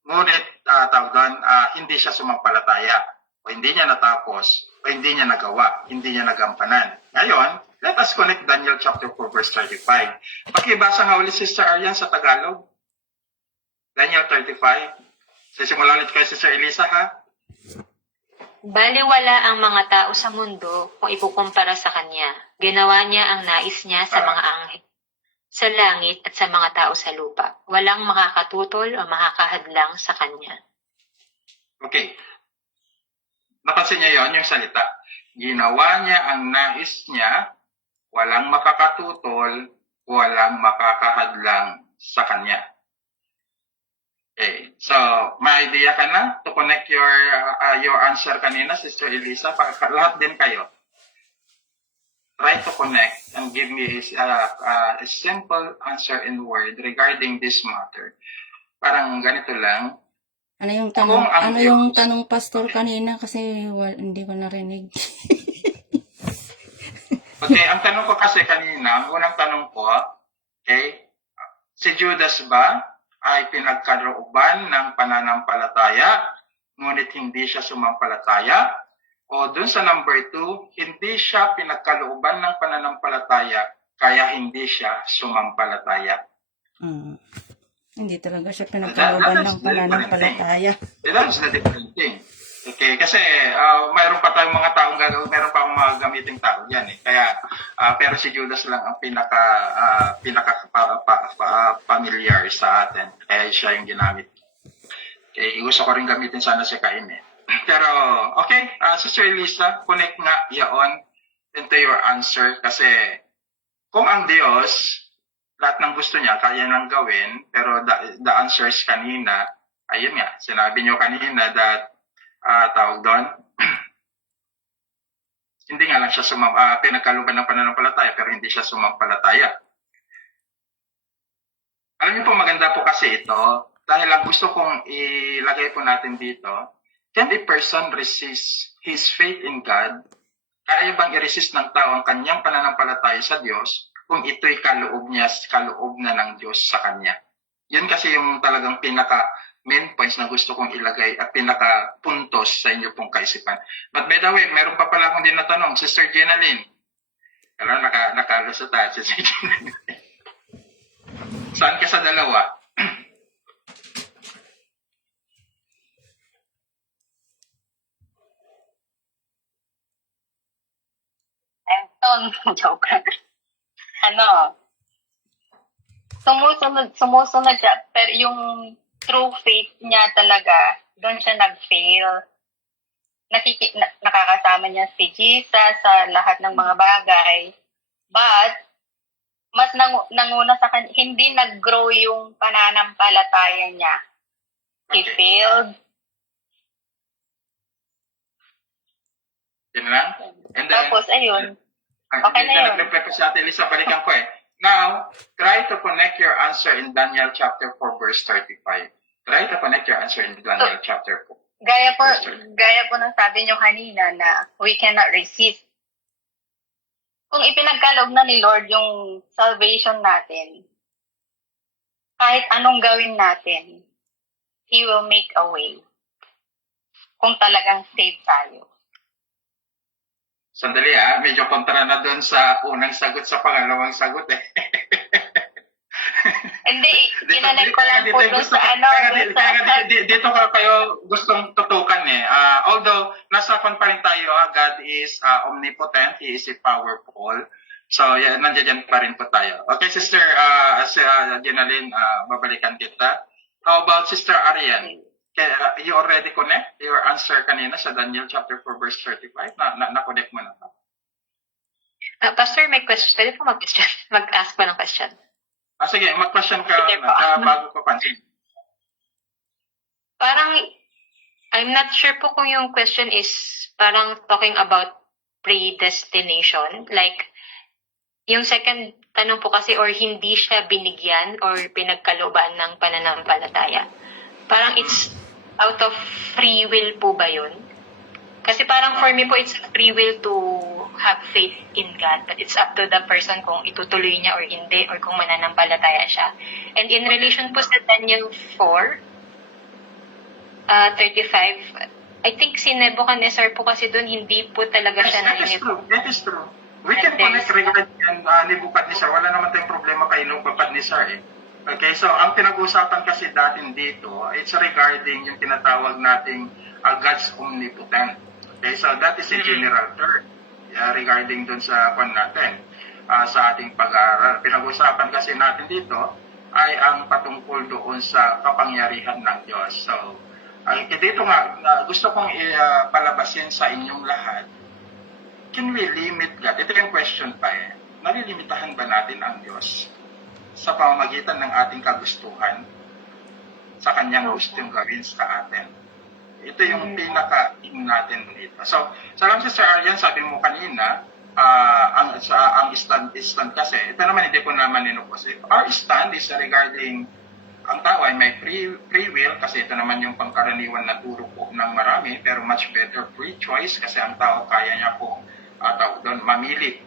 ngunit hindi siya sumampalataya, o hindi niya natapos, o hindi niya nagawa, hindi niya nagampanan. Ngayon, let us connect Daniel chapter 4 verse 35. Pakibasa nga ulit Sister Arian sa Tagalog. Daniel 35. Sisimula ulit kayo Sister Elisa ha. Baliwala ang mga tao sa mundo kung ikukumpara sa kanya. Ginawa niya ang nais niya sa mga anghel, sa langit at sa mga tao sa lupa. Walang makakatutol o makakahadlang sa kanya. Okay. Napansin niyo yon yung salita. Ginawa niya ang nais niya, walang makakatutol, walang makakahadlang sa kanya. Okay. So, may idea ka na to connect your answer kanina, Sister Elisa? Lahat din kayo. Try to connect and give me a simple answer in word regarding this matter. Parang ganito lang. Ano yung tanong, tanong pastor kanina kasi hindi ko narinig. Okay, ang tanong ko kasi kanina, ang unang tanong ko, okay, si Judas ba ay pinagkalooban ng pananampalataya, ngunit hindi siya sumampalataya? O dun sa number 2, hindi siya pinagkalooban ng pananampalataya, kaya hindi siya sumampalataya. Hindi talaga siya pinagkalooban ng pananampalataya. That's the different thing. Okay, kasi mayroon pa tayong mga taong meron pa akong mga gamiting tao yan eh. Kaya pero si Judas lang ang pinaka familiar sa atin. Kaya siya yung ginamit. Okay, gusto ko rin gamitin sana si Cain eh. Pero okay, Sister Elisa, connect nga yaon into your answer kasi kung ang Diyos lahat ng gusto niya kaya nang gawin, pero the answers kanina, ayun nga, sinabi niyo kanina that tawag doon, hindi nga lang siya pinagkalooban ng pananampalataya pero hindi siya sumampalataya. Alam niyo po, maganda po kasi ito dahil ang gusto kong ilagay po natin dito, can a person resist his faith in God? Kaya bang i-resist ng tao ang kanyang pananampalataya sa Diyos kung ito'y kaloob na ng Diyos sa kanya? Yun kasi yung talagang main points na gusto kong ilagay at pinaka-puntos sa inyo pong kaisipan. But by the way, meron pa pala akong dinatanong, Sister Jenaline. Alam, nakalusot tayo, Sister Jenaline. Saan ka sa dalawa? Joke. Sumusunod siya, pero yung true faith niya talaga, doon siya nag-fail. Nakakasama niya si Jesus sa lahat ng mga bagay. But, mas nanguna sa kanya, hindi nag-grow yung pananampalataya niya. He failed. Yun lang? And then, Tapos, ayun. Okay na yun. Nag-reply sa atin, Lisa, balikan ko eh. Now, try to connect your answer in Daniel chapter 4 verse 35. Try to connect your answer in Daniel chapter 4. Gaya po ng sabi nyo kanina na we cannot resist. Kung ipinagkaloob na ni Lord yung salvation natin, kahit anong gawin natin, He will make a way. Kung talagang save tayo. Sandali medyo kontra na doon sa unang sagot sa pangalawang sagot eh. Hindi, kinanay ko lang po doon sa Dito kayo gustong tutukan eh. Although, nasa pa rin tayo, God is omnipotent, He is powerful. So, nandiyan pa rin po tayo. Okay, Sister Jenaline, babalikan kita. How about Sister Arian? You already connect your answer kanina sa Daniel chapter 4 verse 35? Na-connect mo na ba? Pastor, may question. Pwede po mag-ask po ng question. Sige, mag-question ka Sige po. bago ko pansin. Parang, I'm not sure po kung yung question is parang talking about predestination. Like, yung second tanong po kasi, or hindi siya binigyan or pinagkalooban ng pananampalataya. Parang it's out of free will po ba yun? Kasi parang for me po, it's a free will to have faith in God. But it's up to the person kung itutuloy niya or hindi, or kung mananampalataya siya. And in relation po sa Daniel 4, 35, I think si Nebuchadnezzar po kasi doon, hindi po talaga siya That is true. That is true. We can connect regarding Nebuchadnezzar. Wala naman tayong problema kay Nebuchadnezzar eh. Okay, so ang pinag-uusapan kasi datin dito, it's regarding yung tinatawag nating God's omnipotent. Okay, so that is a general term regarding dun sa natin, sa ating pag-aaral. Pinag-uusapan kasi natin dito ay ang patungkol doon sa kapangyarihan ng Diyos. So, dito nga, gusto kong palabasin sa inyong lahat, can we limit God? Ito yung question pa eh. Nalilimitahan ba natin ang Diyos sa pamamagitan ng ating kagustuhan sa kanyang gustong gawin sa atin? Ito yung pinaka-in natin dito. So, salamat sa Sir Aryan, sabi mo kanina, ang stand kasi, ito naman hindi ko naman inupos. Our stand is regarding ang tao ay may free will kasi ito naman yung pangkaraniwan na turo po ng marami, pero much better free choice kasi ang tao kaya niya po mamili.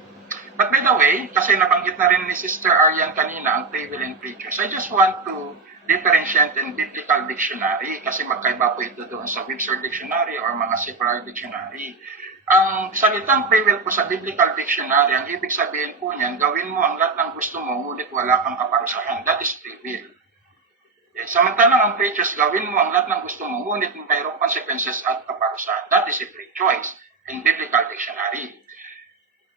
But by the way, kasi nabanggit na rin ni Sister Aryan kanina ang free will and free choice. I just want to differentiate in biblical dictionary kasi magkaiba po ito doon sa Webster Dictionary or mga secular dictionary. Ang salitang free will po sa biblical dictionary, ang ibig sabihin po niyan, gawin mo ang lahat ng gusto mo ngunit wala kang kaparusahan. That is free will. Samantalang ang free choice, gawin mo ang lahat ng gusto mo, ngunit mayroong consequences at kaparusahan. That is a free choice in biblical dictionary.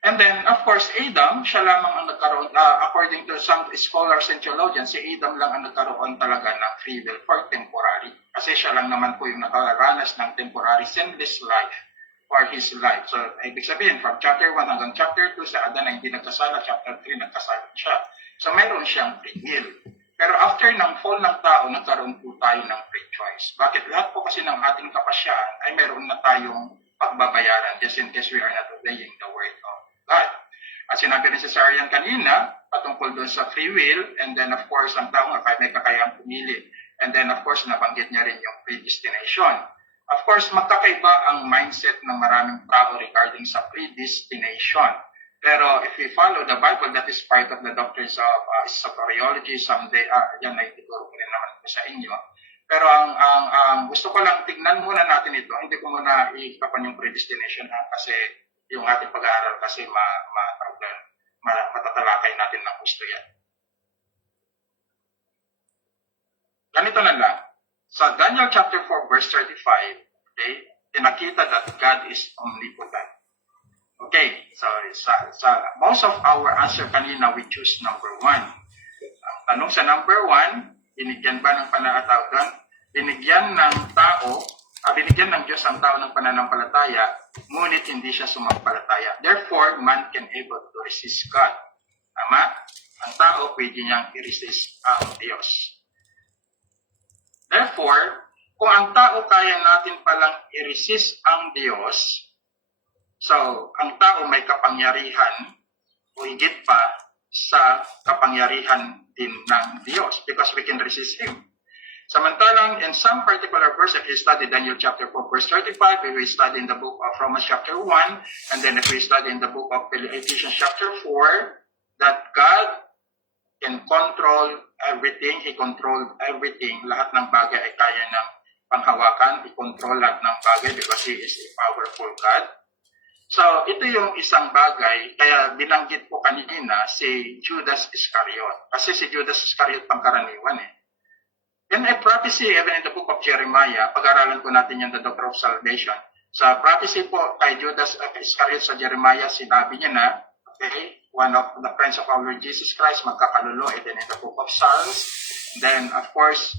And then, of course, Adam, siya lamang ang nagkaroon, according to some scholars and theologians, si Adam lang ang nagkaroon talaga ng free will for temporary. Kasi siya lang naman po yung nakaranas ng temporary sinless life for his life. So, ibig sabihin, from chapter 1 hanggang chapter 2, sa Adan na hindi nagkasala, chapter 3, nagkasala siya. So, mayroon siyang free will. Pero after ng fall ng tao, nagkaroon po tayo ng free choice. Bakit? Lahat po kasi ng ating kapasyahan ay meron na tayong pagbabayaran just in case we are not obeying the word of God. At sinabi rin si Sir Aryan kanina, patungkol doon sa free will, and then of course, ang tao nga may kakayang pumili. And then of course, nabanggit niya rin yung predestination. Of course, magkakaiba ang mindset ng maraming tao regarding sa predestination. Pero if we follow the Bible, that is part of the doctrines of soteriology. Someday, yan ay ituturo ko rin naman po sa inyo. Pero ang gusto ko lang, tignan muna natin ito. Hindi ko muna iikapan yung predestination kasi yung ating pag-aaral kasi matatalakay natin ng gusto yan. Ganito na lang. Sa Daniel chapter 4 verse 35, okay, tinakita that God is omnipotent. Okay, so most of our answer kanina, we choose number 1. Ang tanong sa number 1, binigyan ba ng pananampalataya? Binigyan ng Diyos ang tao ng pananampalataya, ngunit hindi siya sumampalataya. Therefore, man can able to resist God. Tama? Ang tao pwede niyang i-resist ang Diyos. Therefore, kung ang tao kaya natin palang i-resist ang Diyos, so, ang tao may kapangyarihan o higit pa sa kapangyarihan din ng Diyos because we can resist Him. Samantalang, in some particular verse, if we study Daniel chapter 4, verse 35, if we study in the book of Romans chapter 1, and then if we study in the book of Ephesians chapter 4, that God can control everything, He controlled everything, lahat ng bagay ay kaya ng panghawakan, i-control lahat ng bagay because He is a powerful God. So, ito yung isang bagay, kaya binanggit po kanina si Judas Iscariot. Kasi si Judas Iscariot pangkaraniwan eh. In a prophecy, even in the book of Jeremiah, pag-aralan po natin yung the Doctrine of Salvation. Sa prophecy po kay Judas Iscariot sa Jeremiah, sinabi niya na, okay, one of the friends of our Lord Jesus Christ, magkakalulo, and then in the book of Psalms. Then, of course,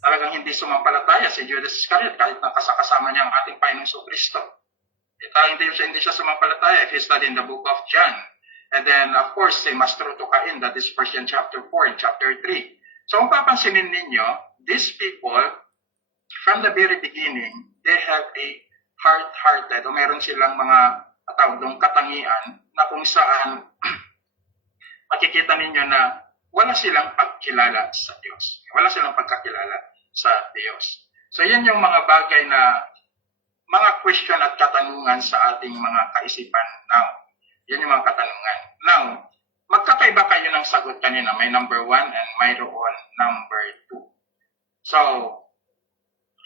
talagang hindi sumampalataya si Judas Iscariot kahit nakasakasama niya ang ating Panginoong Kristo. Hindi siya sumampalataya if you study in the book of John. And then, of course, they must throw to Cain. That is first in chapter 4 and chapter 3. So, kung papansinin ninyo, these people, from the very beginning, they have a hard-hearted, o meron silang mga katangian na kung saan makikita ninyo na wala silang pagkilala sa Diyos. Wala silang pagkakilala sa Diyos. So, yan yung mga bagay na mga question at katanungan sa ating mga kaisipan now. Yan yung mga katanungan. Now, magkakaiba kayo ng sagot kanina. May number 1 and mayroon number 2. So,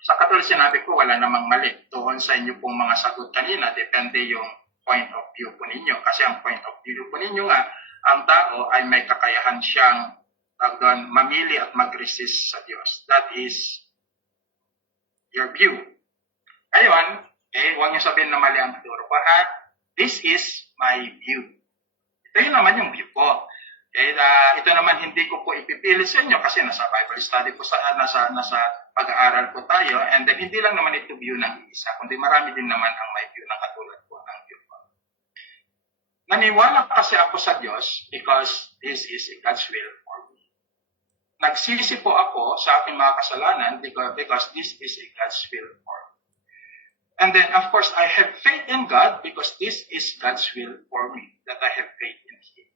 sa katulad sinabi ko, wala namang mali. Doon sa inyo pong mga sagot kanina, depende yung point of view po ninyo. Kasi ang point of view po ninyo nga, ang tao ay may kakayahan siyang mamili at mag-resist sa Diyos. That is your view. Ngayon, huwag niyo sabihin na mali ang turo ko. This is my view. Ito yun naman yung view ko. Ito naman hindi ko po ipipilit sa inyo kasi nasa Bible study po nasa pag-aaral po tayo, and then hindi lang naman ito view ng isa, kundi marami din naman ang may view na katulad po ng view ko. Naniwala kasi ako sa Diyos because this is God's will for me. Nagsisi po ako sa aking mga kasalanan because this is God's will for me. And then, of course, I have faith in God because this is God's will for me, that I have faith in Him.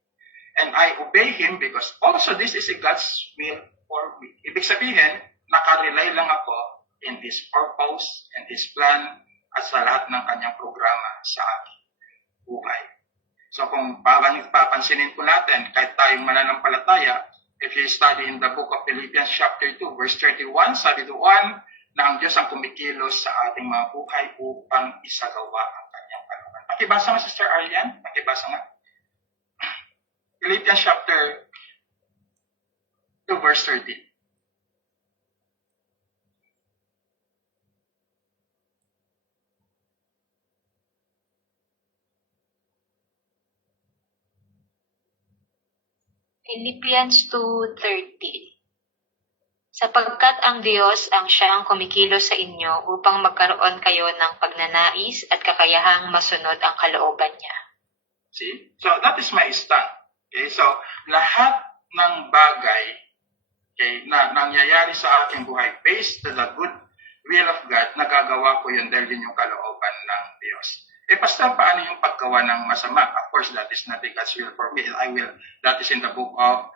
And I obey Him because also this is God's will for me. Ibig sabihin, nakarely lang ako in His purpose and His plan at sa lahat ng kanyang programa sa aking buhay. So kung papansinin po natin, kahit tayong mananampalataya, if you study in the book of Philippians chapter 2, verse 31, sabi doon na ang Diyos ang kumikilos sa ating mga buhay upang isagawa ang kanyang kalooban. Pakibasa nga, Sister Aryan. Pakibasa nga. Philippians chapter 2, verse 30. Philippians 2:13. Sapagkat ang Diyos ang siyang kumikilos sa inyo upang magkaroon kayo ng pagnanais at kakayahang masunod ang kalooban niya. See? So that is my stand. Okay? So lahat ng bagay na nangyayari sa aking buhay based to the good will of God, nagagawa ko yun dahil yun yung kalooban ng Diyos. Pastor, paano yung paggawa ng masama? Of course, that is not God's will for me. That is in the book of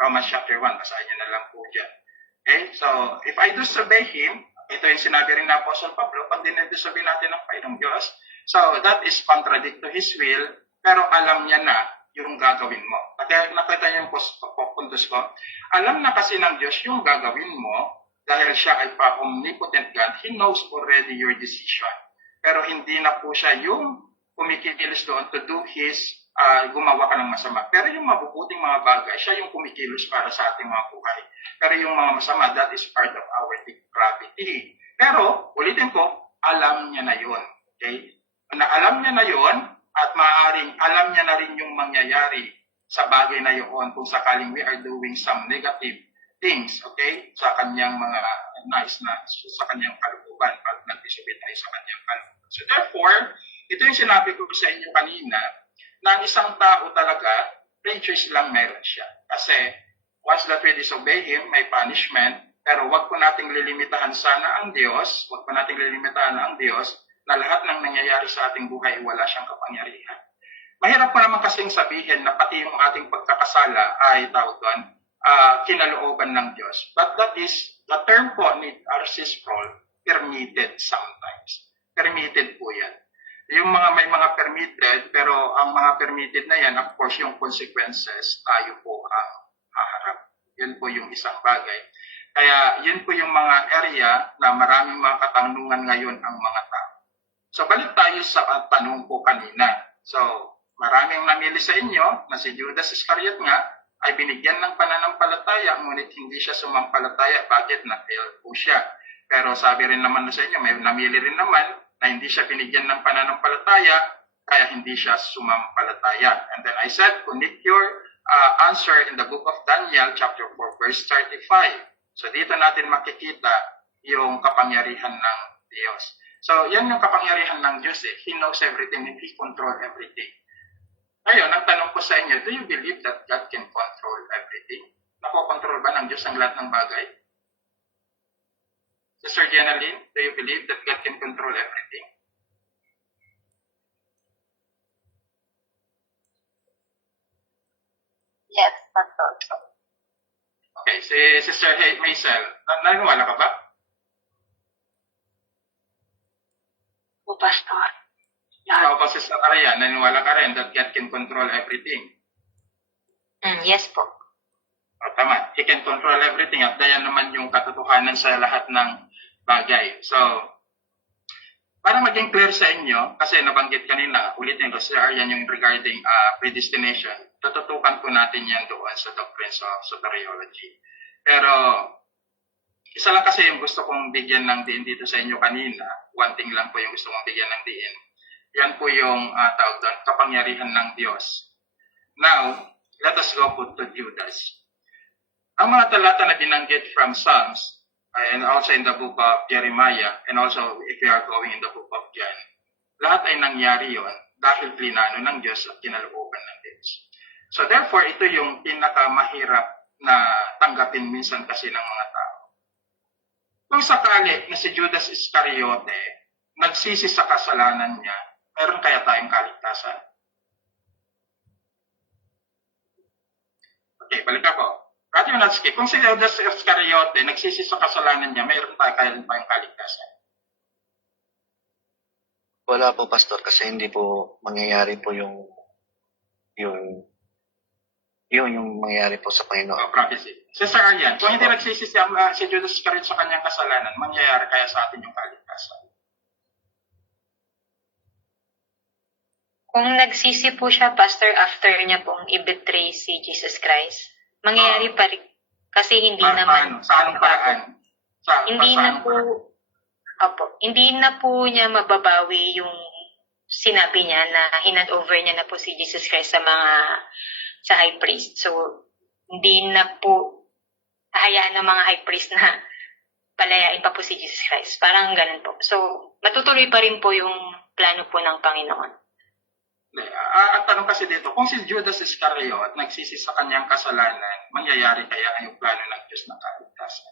Romans chapter 1. Basahin niyo na lang po dyan. Okay? So, if I disobey Him, ito yung sinabi rin na Apostle Pablo, pag dinidisobey natin ang Panginoong Diyos, so that is contradict to His will, pero alam niya na yung gagawin mo. Kaya nakita niyo yung puntos ko. Alam na kasi ng Diyos yung gagawin mo, dahil siya ay pa-omnipotent God, He knows already your decision. Pero hindi na po siya yung kumikilos doon to do His gumawa ka ng masama. Pero yung mabubuting mga bagay, siya yung kumikilos para sa ating mga buhay. Pero yung mga masama, that is part of our depravity. Pero, ulitin ko, alam niya na yun. Okay? Na alam niya na yun, at maaaring alam niya na rin yung mangyayari sa bagay na yun kung sakaling we are doing some negative things, okay? Sa kanyang mga sa kanyang kalooban, pag nag-disobey tayo sa kanyang kalooban. So therefore, ito yung sinabi ko sa inyo kanina, na ang isang tao talaga, preachers lang meron siya. Kasi, once that we disobey Him, may punishment, pero wag po nating lilimitahan sana ang Diyos, wag po nating lilimitahan ang Diyos, na lahat ng nangyayari sa ating buhay, wala siyang kapangyarihan. Mahirap pa naman kasing sabihin na pati yung ating pagkakasala ay tawag doon, kinalooban ng Diyos. But that is, the term po ni R.C. Sproul, permitted sometimes. Permitted po yan. Yung may mga permitted, pero ang mga permitted na yan, of course, yung consequences, tayo po ang haharap. Yun po yung isang bagay. Kaya yun po yung mga area na maraming mga katanungan ngayon ang mga tao. So balik tayo sa tanong po kanina. So maraming namili sa inyo na si Judas Iscariot nga ay binigyan ng pananampalataya, ngunit hindi siya sumampalataya. Bakit? Na-fail po siya. Pero sabi rin naman sa inyo, may namili rin naman na hindi siya binigyan ng pananampalataya, kaya hindi siya sumampalataya. And then I said, connect your answer in the book of Daniel, chapter 4, verse 35. So dito natin makikita yung kapangyarihan ng Diyos. So, yan yung kapangyarihan ng Diyos eh. He knows everything and He control everything. Ngayon, ang tanong ko sa inyo, do you believe that God can control everything? Nakokontrol ba ng Diyos ang lahat ng bagay? Sister Jenaline, do you believe that God can control everything? Yes, Pastor. Okay, si Sister Maisel, naniniwala ka ba? O Pastor. Ikaw ba, Sister Arya, naniniwala ka rin that God can control everything? Yes po. Tama, He can control everything at yan naman yung katotohanan sa lahat ng bagay. So, para maging clear sa inyo, kasi nabanggit kanina, ulitin ko, Sir Aryan, yung regarding predestination, tututukan po natin yan doon sa doctrines of soteriology. Pero, isa lang kasi yung gusto kong bigyan ng diin dito sa inyo kanina, one thing lang po yung gusto kong bigyan ng diin. Yan po yung tawag doon, kapangyarihan ng Diyos. Now, let us go po to Judas. Ang mga talata na binanggit from Psalms, and also in the book of Jeremiah, and also if we are going in the book of John, lahat ay nangyari yon dahil plinano ng Diyos at kinalooban ng Diyos. So therefore, ito yung pinakamahirap na tanggapin minsan kasi ng mga tao. Kung sakali na si Judas Iscariote nagsisi sa kasalanan niya, meron kaya tayong kaligtasan? Okay, balik ako. Brother Natsky, kung si Judas Iscariote nagsisi sa kasalanan niya, mayroon tayong kaligtasan? Wala po, Pastor, kasi hindi po mangyayari po yung mangyayari po sa Panginoon. Prophecy. Sister Aryan, kung hindi nagsisi si Judas Iscariote sa kanyang kasalanan, mangyayari kaya sa atin yung kaligtasan? Kung nagsisi po siya, Pastor, after niya pong i-betray si Jesus Christ, mangyayari pa rin. Kasi hindi naman... Sa anong paraan? Hindi na po niya mababawi yung sinabi niya na hinand over niya na po si Jesus Christ sa high priest. So, hindi na po hahayaan ng mga high priest na palayain pa po si Jesus Christ. Parang ganun po. So, matutuloy pa rin po yung plano po ng Panginoon. Ang tanong kasi dito, kung si Judas Iscariot nagsisi sa kanyang kasalanan, mangyayari kaya yung plano ng Diyos na kaligtasan?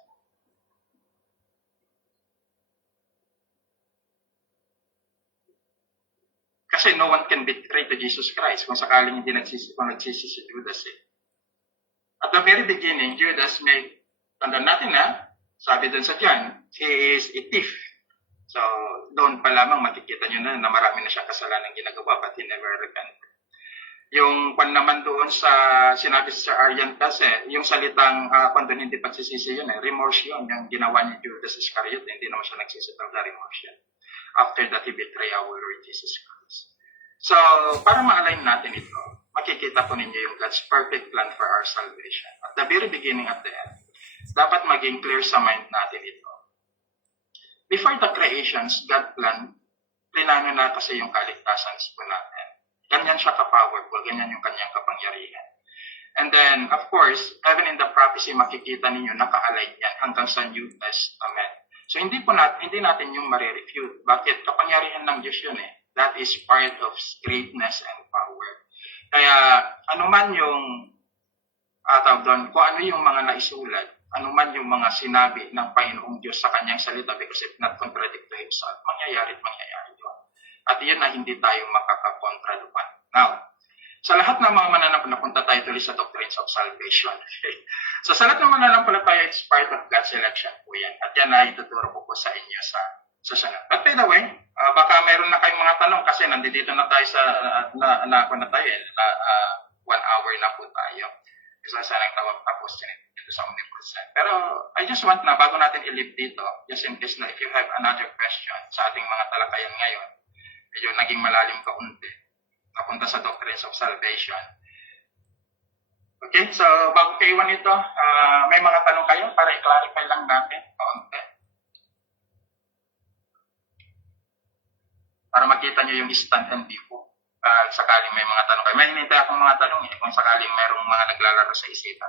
Kasi no one can betray to Jesus Christ kung sakaling hindi nagsisi si Judas eh. At the very beginning, Judas may, tandaan natin na, sabi dun sa John, he is a thief. So, doon pa lamang makikita nyo na marami na siyang kasalanan ginagawa but he never repented. Yung pan naman doon sa sinabi sa Sir Aryan kasi, yung salitang kung doon hindi pagsisisi yun remorse yun, yung ginawa ni Judas Iscariot, hindi naman siya nagsisi talaga remorse yun. After that, he betray our Lord Jesus Christ. So, para ma-align natin ito, makikita po ninyo yung God's perfect plan for our salvation. At the very beginning at the end, dapat maging clear sa mind natin ito. Before the creations, God plinano na kasi yung kaligtasan po natin. Ganyan siya ka-powerful, ganyan yung kanyang kapangyarihan. And then, of course, even in the prophecy, makikita ninyo naka-align yan hanggang sa New Testament. So, hindi natin yung marirefute. Bakit? Kapangyarihan ng Diyos yun eh. That is part of greatness and power. Kaya, anuman yung tawag doon, kung ano yung mga naisulat, anuman yung mga sinabi ng Panginoong Diyos sa kanyang salita, because if not contradict to Himself, mangyayari yun. At yun na hindi tayo makakakontra doon. Now, sa lahat ng mga mananampalataya tayo tuloy sa doctrines of salvation. Okay? So sa lahat ng mananampalataya, it's part of God's election po yan. At yan ay tuturo ko po sa inyo sa susunod. But by the way, baka mayroon na kayong mga tanong kasi nandito na tayo sa 1 hour na po tayo. Isa sa nang tapos dito sa Omnipresent. Pero I just want na bago natin i-leave dito, just in case na if you have another question sa ating mga talakayan ngayon, medyo naging malalim kaunti, napunta sa doctrines of salvation. Okay, so bago kayo ito, may mga tanong kayo para i-clarify lang natin kaunti. Para makita nyo yung stand and before. Sakaling may mga tanong kayo. May hinintay akong mga tanong kung sakaling mayroong mga naglalaro sa isipan.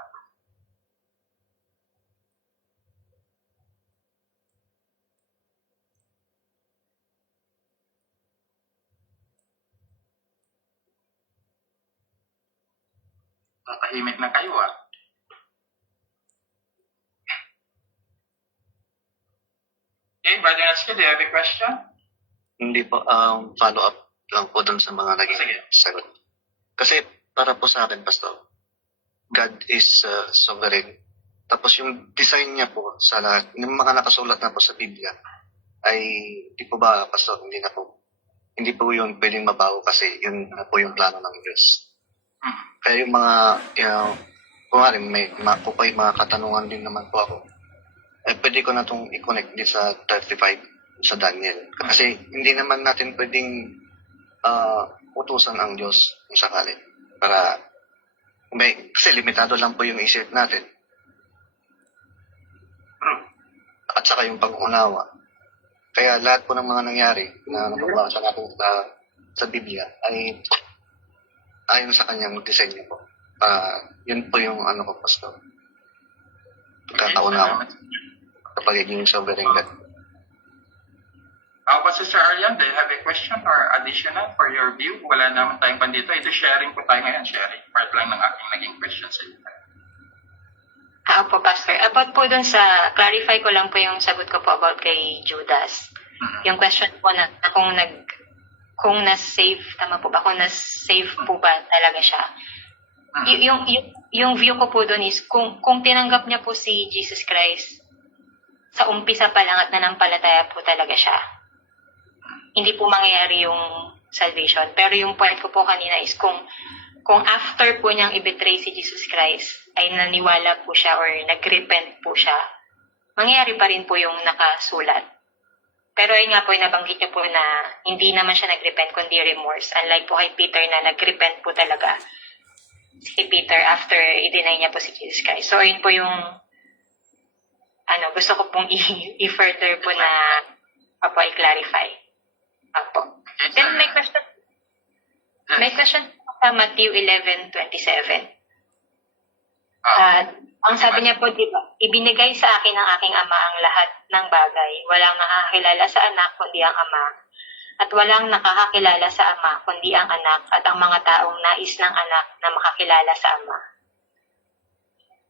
Tahimik na kayo ah. Okay, Brother Natsuki, do you have a question? Hindi po, follow up lang po dun sa mga naging Sige. sagot. Kasi para po sa akin, Pastor, God is sovereign. Tapos yung design niya po sa lahat, yung mga nakasulat na po sa Biblia, ay di po ba, Pastor, hindi po yun pwedeng mabago kasi yun na po yung plano ng Diyos. Kaya yung mga, kung may mga katanungan din naman po ako, pwede ko na itong i-connect din sa 35 sa Daniel. Kasi hindi naman natin pwedeng utusan ang Diyos kung sakali. Kasi limitado lang po yung isip natin. At saka yung pag-unawa. Kaya lahat po ng mga nangyari na nababasa natin sa Biblia ay ayon sa kanyang disenyo po. Yun po yung ko, Pastor. Pagkakaunawa. Pagiging sovereign God. How about Sister Arian? Do you have a question or additional for your view? Wala naman tayong pandito. Ito sharing po tayo ngayon. Sharing. Part lang ng aking naging question sa iyo. Opo, Pastor. About po dun sa, clarify ko lang po yung sagot ko po about kay Judas. Yung question po na kung na-save, tama po ba? Kung na-save po ba talaga siya? Yung view ko po dun is, kung tinanggap niya po si Jesus Christ, sa umpisa pa lang at nanampalataya po talaga siya, hindi po mangyayari yung salvation. Pero yung point ko po kanina is kung after po niyang i-betray si Jesus Christ, ay naniwala po siya or nag-repent po siya, mangyayari pa rin po yung nakasulat. Pero ayun nga po, nabanggit niya po na hindi naman siya nag-repent kundi remorse. Unlike po kay Peter na nag-repent po talaga si Peter after i-deny niya po si Jesus Christ. So ayun po yung gusto ko pong i-further po na i-clarify. Apo. Then may question sa Matthew 11:27. Ang sabi niya po, di ba, ibinigay sa akin ng aking ama ang lahat ng bagay. Walang nakakakilala sa anak kundi ang ama. At walang nakakakilala sa ama kundi ang anak at ang mga taong nais ng anak na makakilala sa ama.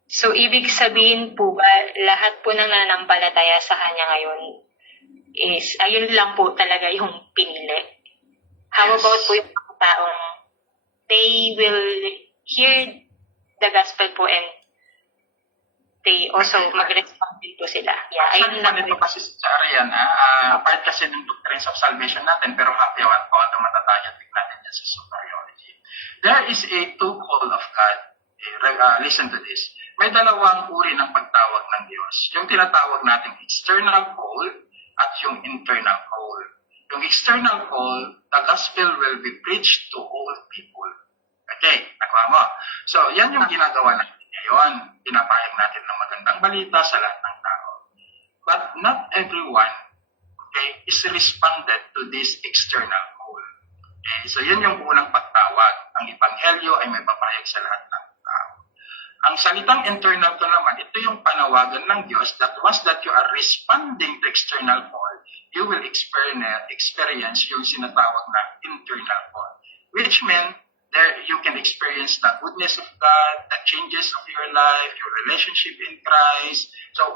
So, ibig sabihin po ba, lahat po ng nananampalataya sa kanya ngayon is, ayun lang po talaga yung pinili. How about po yung mga taong they will hear the gospel po and they also mag-respond din po sila. Yeah, ayun lang Ito po. kasi sa Arian, part kasi ng doctrines of salvation natin, pero happy ako ito matatayat natin yan sa soteriology. There is a two-call of God. Listen to this. May dalawang uri ng pagtawag ng Diyos. Yung tinatawag natin external call at yung internal call. Yung external call, the gospel will be preached to all people. Okay, nakuha mo. So, yan yung ginagawa natin ngayon. Pinapahayag natin ng magandang balita sa lahat ng tao. But not everyone, is responded to this external call. Okay, so yan yung unang pagtawag. Ang ebanghelyo ay may papahayag sa lahat ng tao. Ang salitang internal to naman, ito yung panawagan ng Diyos that once that you are responding to external call, you will experience yung sinatawag na internal call. Which means, there you can experience the goodness of God, the changes of your life, your relationship in Christ. So,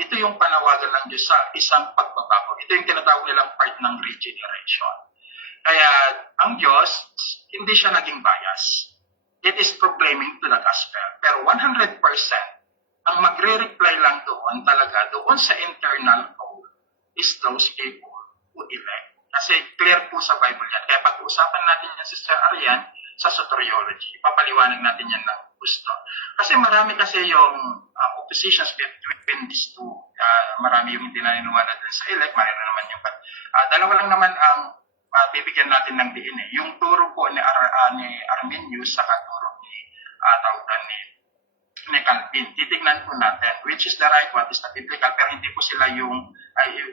ito yung panawagan ng Diyos sa isang pagbabago. Ito yung tinatawag nilang part ng regeneration. Kaya, ang Diyos, hindi siya naging bias. It is proclaiming to the gospel. Pero 100%, ang magre-reply lang doon sa internal call is those people who elect. Kasi clear po sa Bible yan. Kaya pag-uusapan natin yan, Sister Arian, sa soteriology, papaliwanag natin yan ng gusto. Kasi marami kasi yung oppositions between these two. Marami yung hindi naniniwala din sa elect, marami naman yung dalawa lang naman ang bibigyan natin ng diin eh. Yung turo po ni Arminius sa turo ni Calvin. Titignan po natin which is the right, what is the biblical, pero hindi po sila yung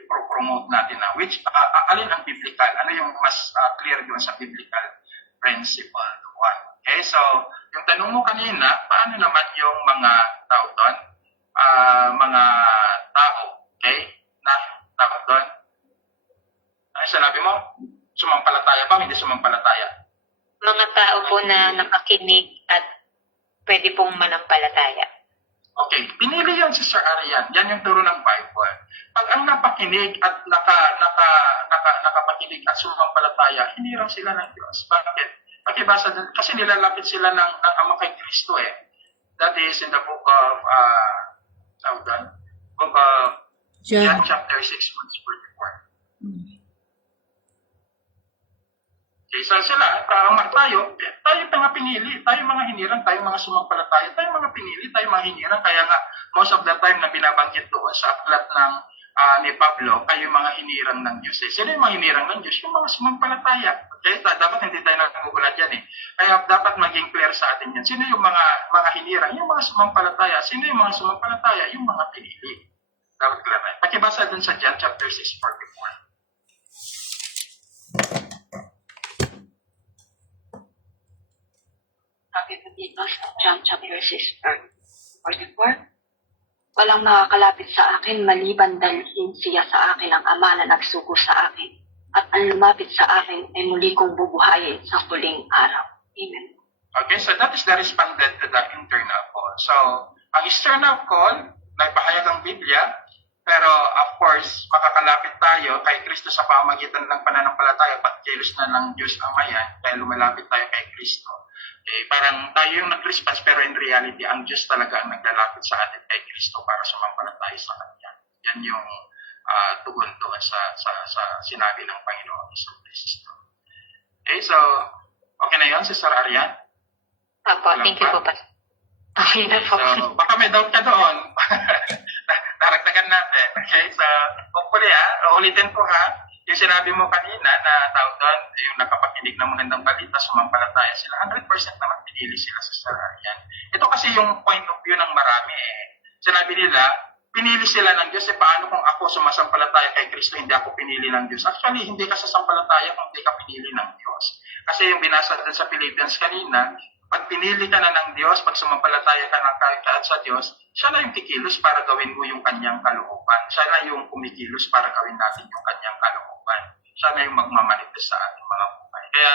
pro-promote natin na which, alin ang biblical, ano yung mas clear doon sa biblical principle. Okay, so yung tanong mo kanina, paano naman yung mga tao doon? Mga tao, okay? Na tao doon? Ano sinabi mo? Sumampalataya ba? Hindi sumampalataya? Mga tao po na nakakinig at pwede pong manampalataya? Okay, pinili yan si Sir Arian. Yan yung turo ng Bible. Pag ang napakinig at nakapakinig at sumampalataya, hinirang sila ng Diyos. Bakit? Pakibasa din, kasi nilalapit sila ng Ama kay Kristo eh. That is in the book of John chapter 6 verse 44. Okay, so sila, tayo mga pinili, tayo mga hinirang, tayo mga sumampalataya, tayo mga pinili, tayo mga hinirang. Kaya nga, most of the time na binabanggit doon sa aklat ng ni Pablo, kayo mga hinirang ng Diyos. Sino yung mga hinirang ng Diyos? Yung mga sumampalataya. Okay, dapat hindi tayo nagmugulat yan eh. Kaya dapat maging clear sa atin yan. Sino yung mga hinirang? Yung mga sumampalataya. Sino yung mga sumampalataya? Yung mga pinili. Dapat clear na. Pakibasa dun sa John chapter 6:44. Sabi po dito sa John chapter 6, verse 44, walang makakalapit sa akin maliban dalhin siya sa akin ang Ama na nagsugo sa akin. At ang lumapit sa akin ay muli kong bubuhayin sa huling araw. Amen. Okay, so that is the respondent to the internal call. So, ang external call, naipahayag ang Biblia, pero of course, makakalapit tayo kay Kristo sa pamagitan ng pananampalataya, pagkilos na ng Diyos Ama yan, kaya lumalapit tayo kay Kristo. Okay, parang tayo yung nag-response, pero in reality, ang Diyos talaga ang naglalapit sa atin kay Kristo para sumampalataya sa Kanya. Yan yung tugon doon sa sinabi ng Panginoon Hesus Kristo. Okay, so, okay na yun, Sister Arian? Apo, thank you po, Pastor. Okay na po. So, baka may doubt ka doon. Daragdagan natin. Okay, so, hopefully ulitin ko yung sinabi mo kanina na tawag doon, yung nakapakinig ng magandang balita, sumampalataya sila, 100% naman pinili sila sa Sister Arian. Ito kasi yung point of view ng marami eh. Sinabi nila, pinili sila ng Diyos, paano kung ako sumasampalataya kay Kristo, hindi ako pinili ng Diyos? Actually, hindi ka sasampalataya kung hindi ka pinili ng Diyos. Kasi yung binasa din sa Philippians kanina, pag pinili ka na ng Diyos, pag sumampalataya ka ng kahit sa Diyos, siya na yung kikilos para gawin mo yung kanyang kalooban. Siya na yung kumikilos para gawin natin yung kanyang kalooban. Siya na yung magmamanifest sa ating mga buhay. Kaya,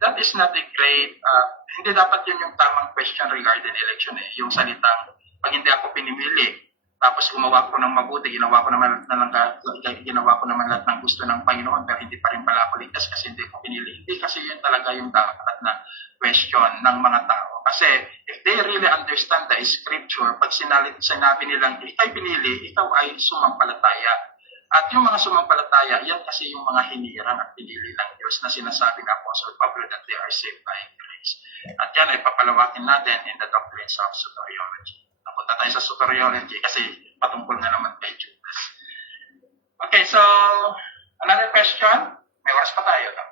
that is not a great, hindi dapat yun yung tamang question regarding election eh. Yung salitang, pag hindi ako pinimili, tapos gumawa ko ng mabuti, ginawa ko naman lahat ng gusto ng Panginoon, pero hindi pa rin pala ako ligtas kasi hindi ko pinili. Hindi kasi yun talaga yung dapat na question ng mga tao. Kasi if they really understand the scripture, pag sinabi nilang ikay pinili, ikaw ay sumampalataya. At yung mga sumampalataya, yan kasi yung mga hinirang at pinili ng Diyos na sinasabi ng Apostle Pablo that they are saved by grace. At yan ay papalawakin natin in the doctrines of soteriology. Napunta tayo sa soteriology kasi patungkol na naman kay Judas. Okay, so another question. May oras pa tayo. No?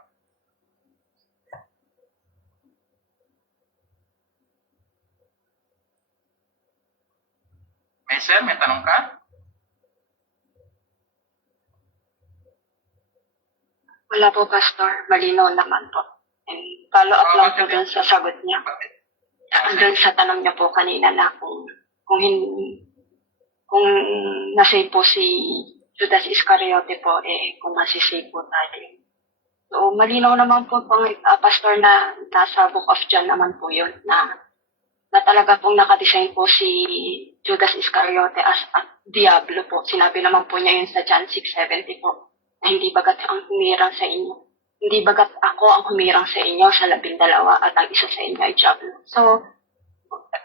Sir, may tanong ka? Wala po, Pastor. Malinaw naman po. And follow up lang po dun sa sagot niya. Dun sa tanong niya po kanina na kung nasave po si Judas Iscariote po, kung masisave po tayo. So, malinaw naman po, Pastor, na nasa Book of John naman po yun, na talaga pong nakadesign po si Judas Iscariote as a diablo po. Sinabi naman po niya yun sa John 6:70 po, na hindi bagat ang humirang sa inyo. Hindi bagat ako ang humirang sa inyo sa 12 at ang isa sa inyo ay diablo. So,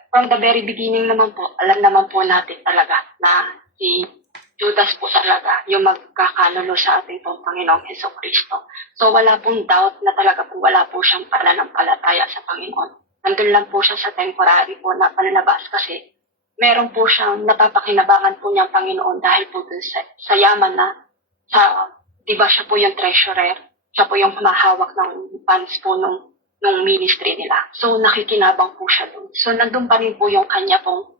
from the very beginning naman po, alam naman po natin talaga na si Judas po talaga yung magkakanulo sa ating pong Panginoong Hesukristo. So, wala pong doubt na talaga po wala po siyang pananampalataya sa Panginoon. Nandun lang po siya sa temporary po na pananabas kasi meron po siyang napapakinabangan po niyang Panginoon dahil po dun sa yaman na di ba siya po yung treasurer, siya po yung humahawak ng funds po nung ministry nila. So, nakikinabang po siya dun. So, nandun pa rin po yung kanya pong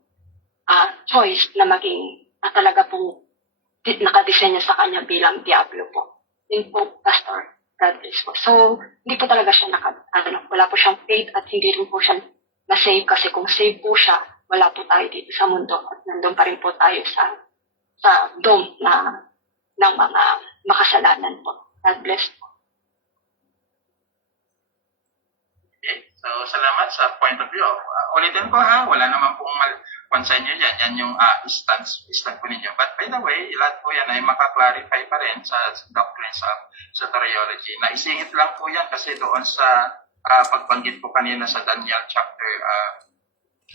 choice na maging talaga pong nakadesign niya sa kanya bilang diablo po. Yun po, Pastor. God bless po. So, hindi po talaga siya wala po siyang faith at hindi rin po siya na-save kasi kung save po siya, wala po tayo dito sa mundo at nandun pa rin po tayo sa dome ng mga makasalanan po. God bless po. Okay, so So, salamat sa point of view. Ulitin ko ha, wala naman pong kung sa inyo yan. Yan yung stand po ninyo. But by the way, lahat po yan ay makaklarify pa rin sa doctrines of soteriology. Naisingit lang po yan kasi doon sa pagbanggit po kanina sa Daniel chapter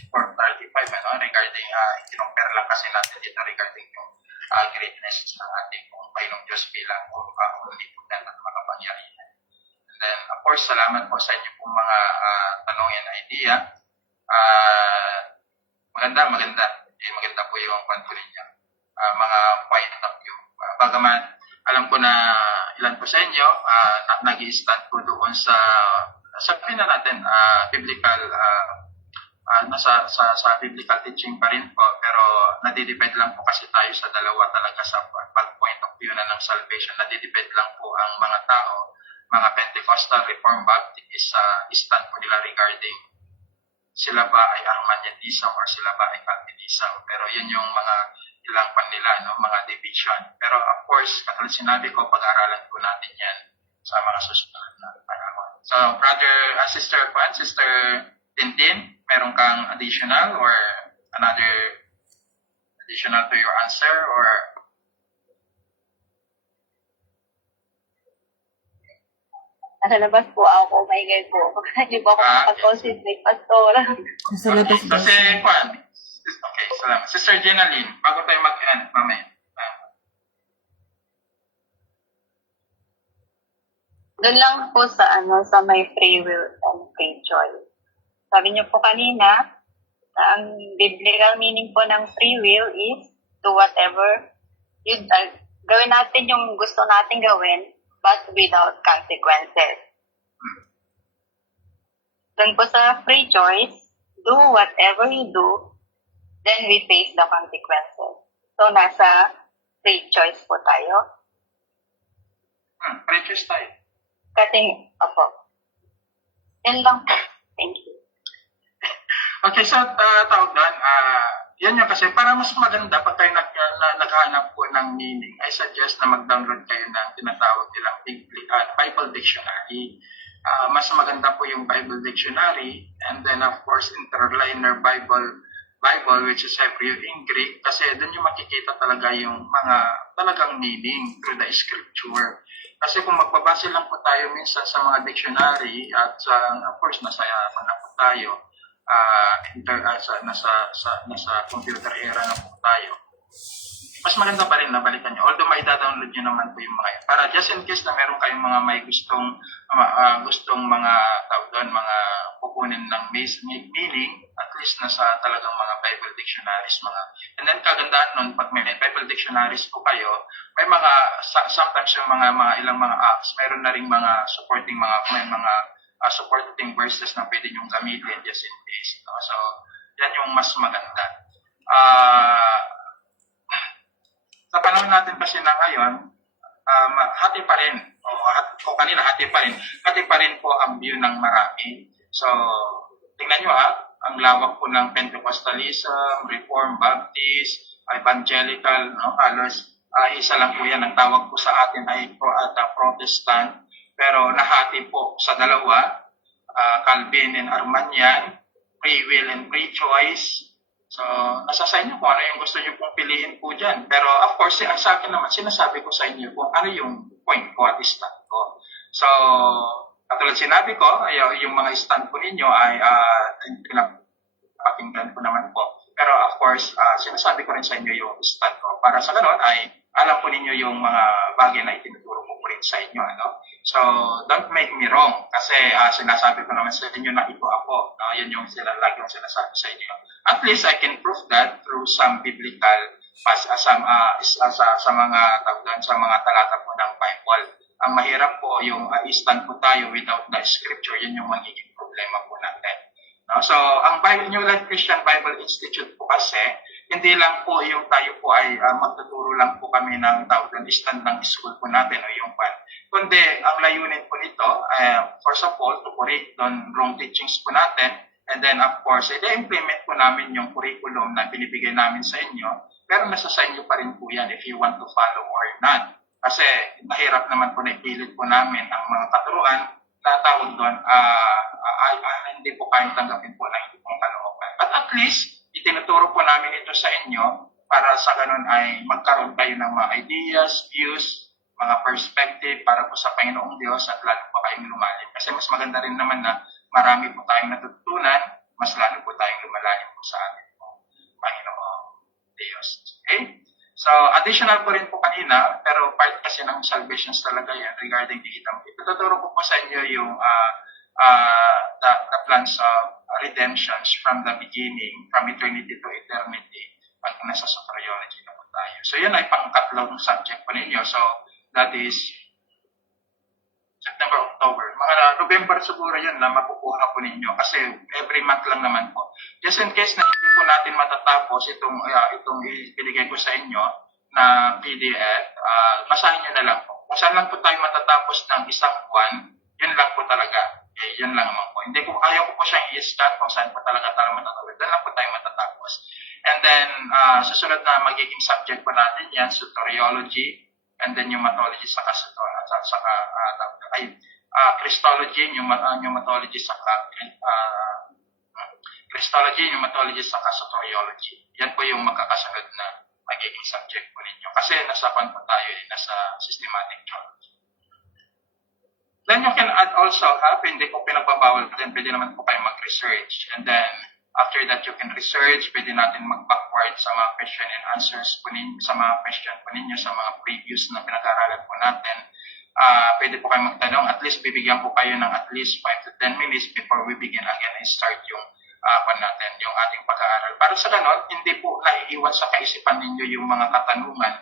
4:35, regarding, kinumpare lang kasi natin dito regarding yung greatness ng ating Panginoong Diyos bilang omnipotent at makapangyarihan. And then, of course, salamat po sa inyo pong mga tanong and idea. Maganda po yung kwanto ninyo. Mga point of view. Bagaman, alam ko na ilan po sa inyo nag-i-stand po doon sa sabihin na natin biblical sa biblical teaching pa rin po, pero nadidepend lang po kasi tayo sa dalawa talaga sa point of view na ng salvation. Nadidepend lang po ang mga tao, mga Pentecostal, Reformed Baptist, stand po nila regarding sila ba ay Arminianism or sila ba ay Calvinism. Pero yun yung mga ilang pan nila, mga division. Pero of course, katulad sinabi ko, pag-aralan po natin yan sa mga susunod na panahon. So, Sister Tintin, meron kang additional or another additional to your answer or Nasa labas po ako, maingay po. Hindi po ako makapag-concentrate, Pastor. Nasa labas daw kasi siya. okay, salamat. Sister Jenaline, bago tayo mag-end, mamaya. Doon lang po sa sa may free will and free choice. Sabi niyo po kanina, na ang biblical meaning po ng free will is do whatever gawin natin yung gusto natin gawin, but without consequences. Doon po sa free choice, do whatever you do, then we face the consequences. So, nasa free choice po tayo. Free choice tayo. Kasi, opo. Yan lang po. Thank you. Okay, so tawag doon, yan yung kasi para mas maganda pag tayo naghahanap po ng meaning, I suggest na mag-download kayo ng tinatawag nilang Bible Dictionary. Mas maganda po yung Bible Dictionary, and then of course Interlinear Bible which is Hebrew in Greek, kasi doon yung makikita talaga yung mga talagang meaning through the scripture. Kasi kung magbabase lang po tayo minsan sa mga dictionary at of course nasa po tayo, nasa computer era na po tayo, mas maganda pa rin na balikan nyo. Although may download nyo naman po yung mga yan. Para just in case na meron kayong mga may gustong mga tawag doon, mga kukunin ng meaning, at least nasa talagang mga Bible dictionaries. And then kagandahan nun, pag may Bible dictionaries po kayo, may mga, sometimes yung mga ilang mga apps, meron na rin mga supporting supporting verses na pwede nyo gamitin just in case. No? So, yan yung mas maganda. Sa panahon natin kasi na ngayon, hati pa rin, hati pa rin po ang view ng marami. So, tingnan nyo ang lawak po ng Pentecostalism, Reformed Baptist, Evangelical, halos isa lang po yan, ang tawag po sa atin ay Protestant, pero nahati po sa dalawa, Calvin and Arminian, free will and free choice. So, nasa sa inyo kung ano yung gusto nyo pong piliin po dyan. Pero of course, sa akin naman, sinasabi ko sa inyo kung ano yung point ko at stand ko. So, katulad sinabi ko, yung mga stand po ninyo ay pinapakinggan ko naman po. Pero of course, sinasabi ko rin sa inyo yung stand ko. Para sa ganoon ay alam po ninyo yung mga bagay na itinuturo ko rin sa inyo. So, don't make me wrong. Kasi sinasabi ko naman sa inyo na ito ako. Yan yung lagi yung sinasabi sa inyo. At least I can prove that through some biblical sa mga talata po ng Bible. Ang mahirap po yung stand po tayo without the scripture. Yan yung magiging problema po natin. So, ang New Life Christian Bible Institute po kasi, hindi lang po yung tayo po ay magtuturo lang po kami ng stand ng school po natin o yung pan. Kundi, ang layunin po nito, first of all, to correct on wrong teachings po natin, and then of course, i-implement po namin yung curriculum na binibigay namin sa inyo, pero nasa sa inyo pa rin po yan if you want to follow or not. Kasi mahirap naman po na ipilit po namin ang mga katuruan tatawag doon, hindi po kayong tanggapin po na hindi pong kalooban. But at least, itinuturo po namin ito sa inyo para sa ganun ay magkaroon kayo ng mga ideas, views, mga perspective para po sa Panginoong Diyos at lalo po kayong lumalim. Kasi mas maganda rin naman na marami po tayong natutunan, mas lalo po tayong lumalalim po sa ating Panginoong Diyos. Okay? So, additional po rin po kanina, pero part kasi ng salvations talaga yan regarding the Edom. Ituturo ko po sa inyo yung the plans of redemptions from the beginning, from eternity to eternity, pag nasa soteriology na po tayo. So, yun ay pangkatlong subject po ninyo. So, that is September, October. Mga November siguro yan na makukuha po ninyo kasi every month lang naman po. Just in case na hindi po natin matatapos itong ibinigay ko sa inyo na PDF, basahin nyo na lang po. Kung saan lang po tayo matatapos ng isang buwan, yun lang po talaga. Yun lang naman po. Hindi ko, ayaw ko po siyang i-start kung saan po talaga tayo matatapos. Doon lang po tayo matatapos. And then, susunod na magiging subject po natin yan, soteriology, and then pneumatology saka Christology, pneumatology saka Christology, pneumatology saka soteriology. Yan po yung magkakasunod na magiging subject po ninyo. Kasi nasa pan po tayo, nasa systematic theology. Then you can add also, hindi ko pinagbabawal, then pwede naman po kayo mag-research. And then, after that, you can research, pwede natin mag-backward sa mga question and answers po ninyo, sa mga question po ninyo, sa mga previous na pinag-aralan po natin. Pwede po kayo magtanong, at least bibigyan po kayo ng at least 5 to 10 minutes before we begin again and start yung natin, yung ating pag-aaral. Para sa ganon, hindi po naiiwan sa kaisipan ninyo yung mga katanungan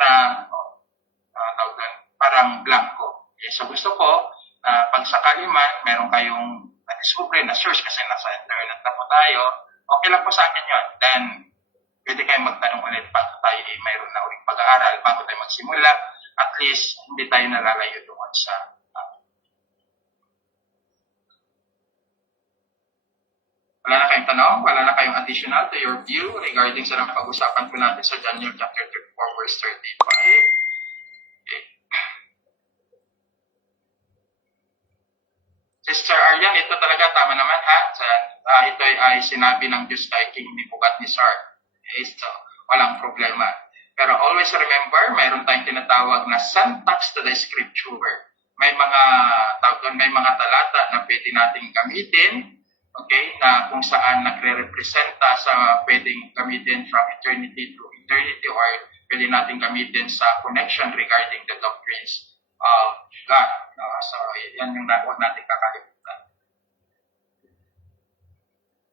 na parang blanco. Okay, so gusto ko, pag sakali man, meron kayong na-discover na search kasi nasa internet na po tayo, okay lang po sa akin yun. Then, pwede kayo magtanong ulit bago tayo mayroon na uling pag-aaral, bago tayo magsimula, at least hindi tayo nalalayo doon sa wala na kayong tanong, wala na kayong additional to your view regarding sa napag-usapan po natin sa Daniel chapter 34 verse 35. Okay. Sister Arian, ito talaga tama naman ha. Ito ay sinabi ng Diyos kay King Nebuchadnezzar. Okay, so walang problema. Pero always remember, mayroon tayong tinatawag na syntax to the scripture. May mga talata na pwede nating gamitin, okay, na kung saan nagre-representa sa pwedeng gamitin from eternity to eternity or pwede nating gamitin sa connection regarding the doctrines of God. So, yan yung huwag natin kakalimutan.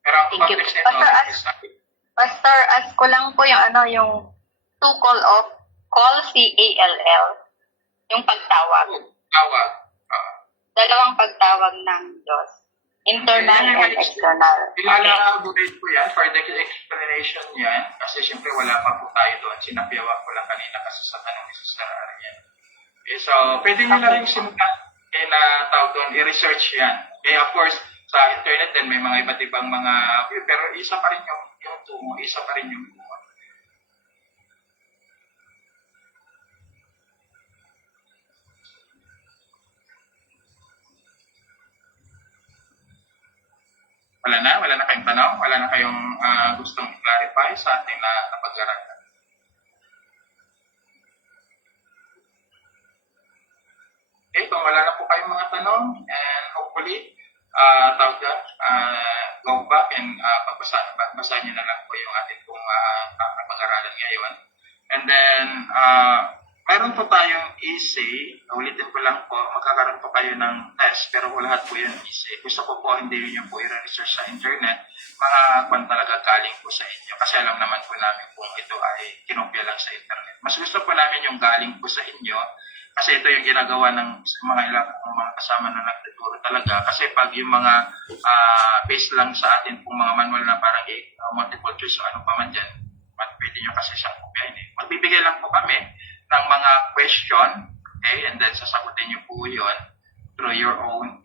Pero ang context nito, Pastor, ask ko lang po yung to call C-A-L-L, yung pagtawag. Tawag. Dalawang pagtawag ng Diyos. Internal and external. Ilalabuhin ko yan for the explanation yan kasi siyempre wala pa po tayo doon. Sinabiyawan ko lang kanina kasi sa tanong ni Sister Arian. Okay, so, pwede nyo na rin simulan na tawag doon, i-research yan. Okay, of course, sa internet din may mga iba't ibang mga, pero isa pa rin yung tungo, isa pa rin yung tungo. Wala na kayong tanong, wala na kayong gustong i-clarify sa ating napag-aralan. Okay, kung wala na po kayong mga tanong, and hopefully, go back and basahin nyo na lang po yung ating pong napag-aralan ngayon. And then, mayroon po tayong essay, ulitin ko lang po, magkakaroon po kayo ng test, pero lahat po yun essay. Gusto ko po, hindi nyo po i-research sa internet, mga kwan talaga galing po sa inyo. Kasi alam naman po namin kung ito ay kinopya lang sa internet. Mas gusto po namin yung galing po sa inyo, kasi ito yung ginagawa ng mga kasama na nagtuturo talaga. Kasi pag yung mga based lang sa atin pong mga manual na parang multiple choice o ano pa man dyan, pwede nyo kasi siyang kopyahin. Magbibigay lang po kami ng mga question, okay, and then sasagutin nyo po yun through your own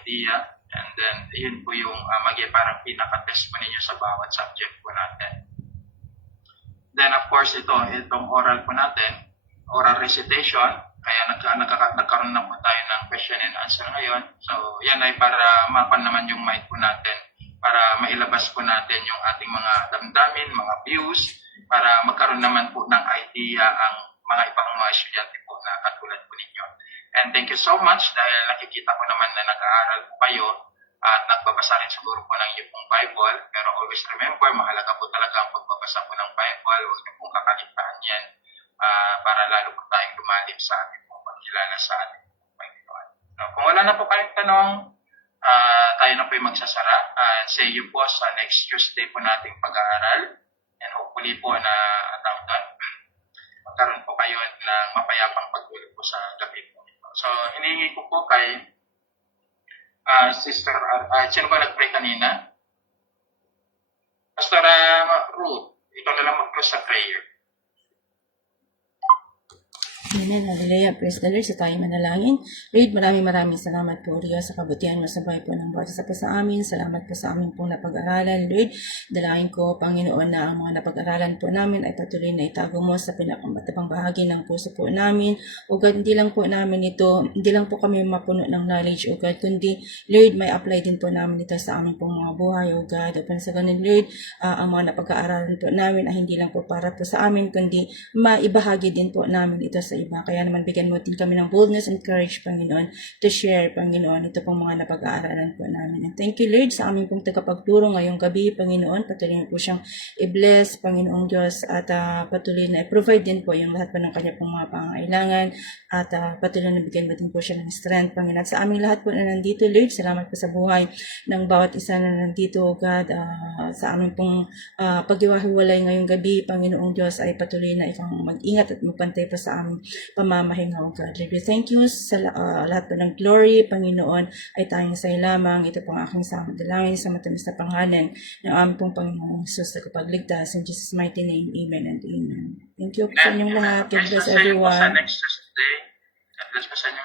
idea, and then yun po yung maging parang pinaka-test po ninyo sa bawat subject po natin. Then of course itong oral po natin, oral recitation, Kaya nagkaroon na po tayo ng question and answer ngayon. So, yan ay para mapan naman yung mind po natin, para mailabas po natin yung ating mga damdamin, mga views, para magkaroon naman po ng idea ang mga ibang mga estudyante po na katulad po ninyo. And thank you so much dahil nakikita ko naman na nag-aaral po kayo at nagbabasa rin siguro po ng inyong pong Bible. Pero always remember, mahalaga po talaga ang pagbabasa po ng Bible. Huwag niyo pong kakalitaan yan para lalo po tayong lumalim sa ating pong pagkilala sa ating pong Panginoon. So, kung wala na po kayong tanong, tayo na po yung magsasara. See you po sa next Tuesday po nating pag-aaral. And hopefully po na magkaroon po kayo ng mapayapang pagtulog po sa gabi po. So, hinihingi ko po kay Sister, sino ba nag-pray kanina? Pastor Ruth, ikaw na lang mag-close sa prayer. Amen. Hallelujah. Praise the Lord. Sa tayo manalangin. Lord, maraming salamat po, Diyos, sa kabutihan mo sa buhay po ng bawat isa po sa amin. Salamat po sa amin pong napag-aralan, Lord. Dalangin ko, Panginoon, na ang mga napag-aralan po namin ay patuloy na itago mo sa pinakamatabang bahagi ng puso po namin. O God, hindi lang po namin ito, hindi lang po kami mapuno ng knowledge, O God, kundi, Lord, may apply din po namin ito sa aming pong mga buhay, O God. Upang sa ganun, Lord, ang mga napag-aaralan po namin ay hindi lang po para po sa amin, kundi maibahagi din po namin ito sa iba. Kaya naman bigyan mo din kami ng boldness and courage, Panginoon, to share, Panginoon, ito pong mga napag-aaralan po namin. And thank you, Lord, sa aming pong tagapagturo ngayong gabi, Panginoon. Patuloy mo po siyang i-bless, Panginoong Diyos, at patuloy na i-provide din po yung lahat po ng kanya pong mga pangangailangan, at patuloy na bigyan mo din po siya ng strength, Panginoon. At sa aming lahat po na nandito, Lord, salamat po sa buhay ng bawat isa na nandito, God, sa aming pong paghiwa-hiwalay ngayong gabi, Panginoong Diyos, ay patuloy na ikaw mag-ingat at magpantay pa sa aming pamamahinga, O God. Lord, we thank you sa lahat po ng glory, Panginoon, ay tayong sa'yo lamang. Ito pong aking dalangin sa matamis na pangalan ng aming pong Panginoong Jesus na kapagligtas. In Jesus' mighty name, amen and amen. Thank you po sa inyong lahat. God bless Sa everyone. next Tuesday. God bless po sa inyo.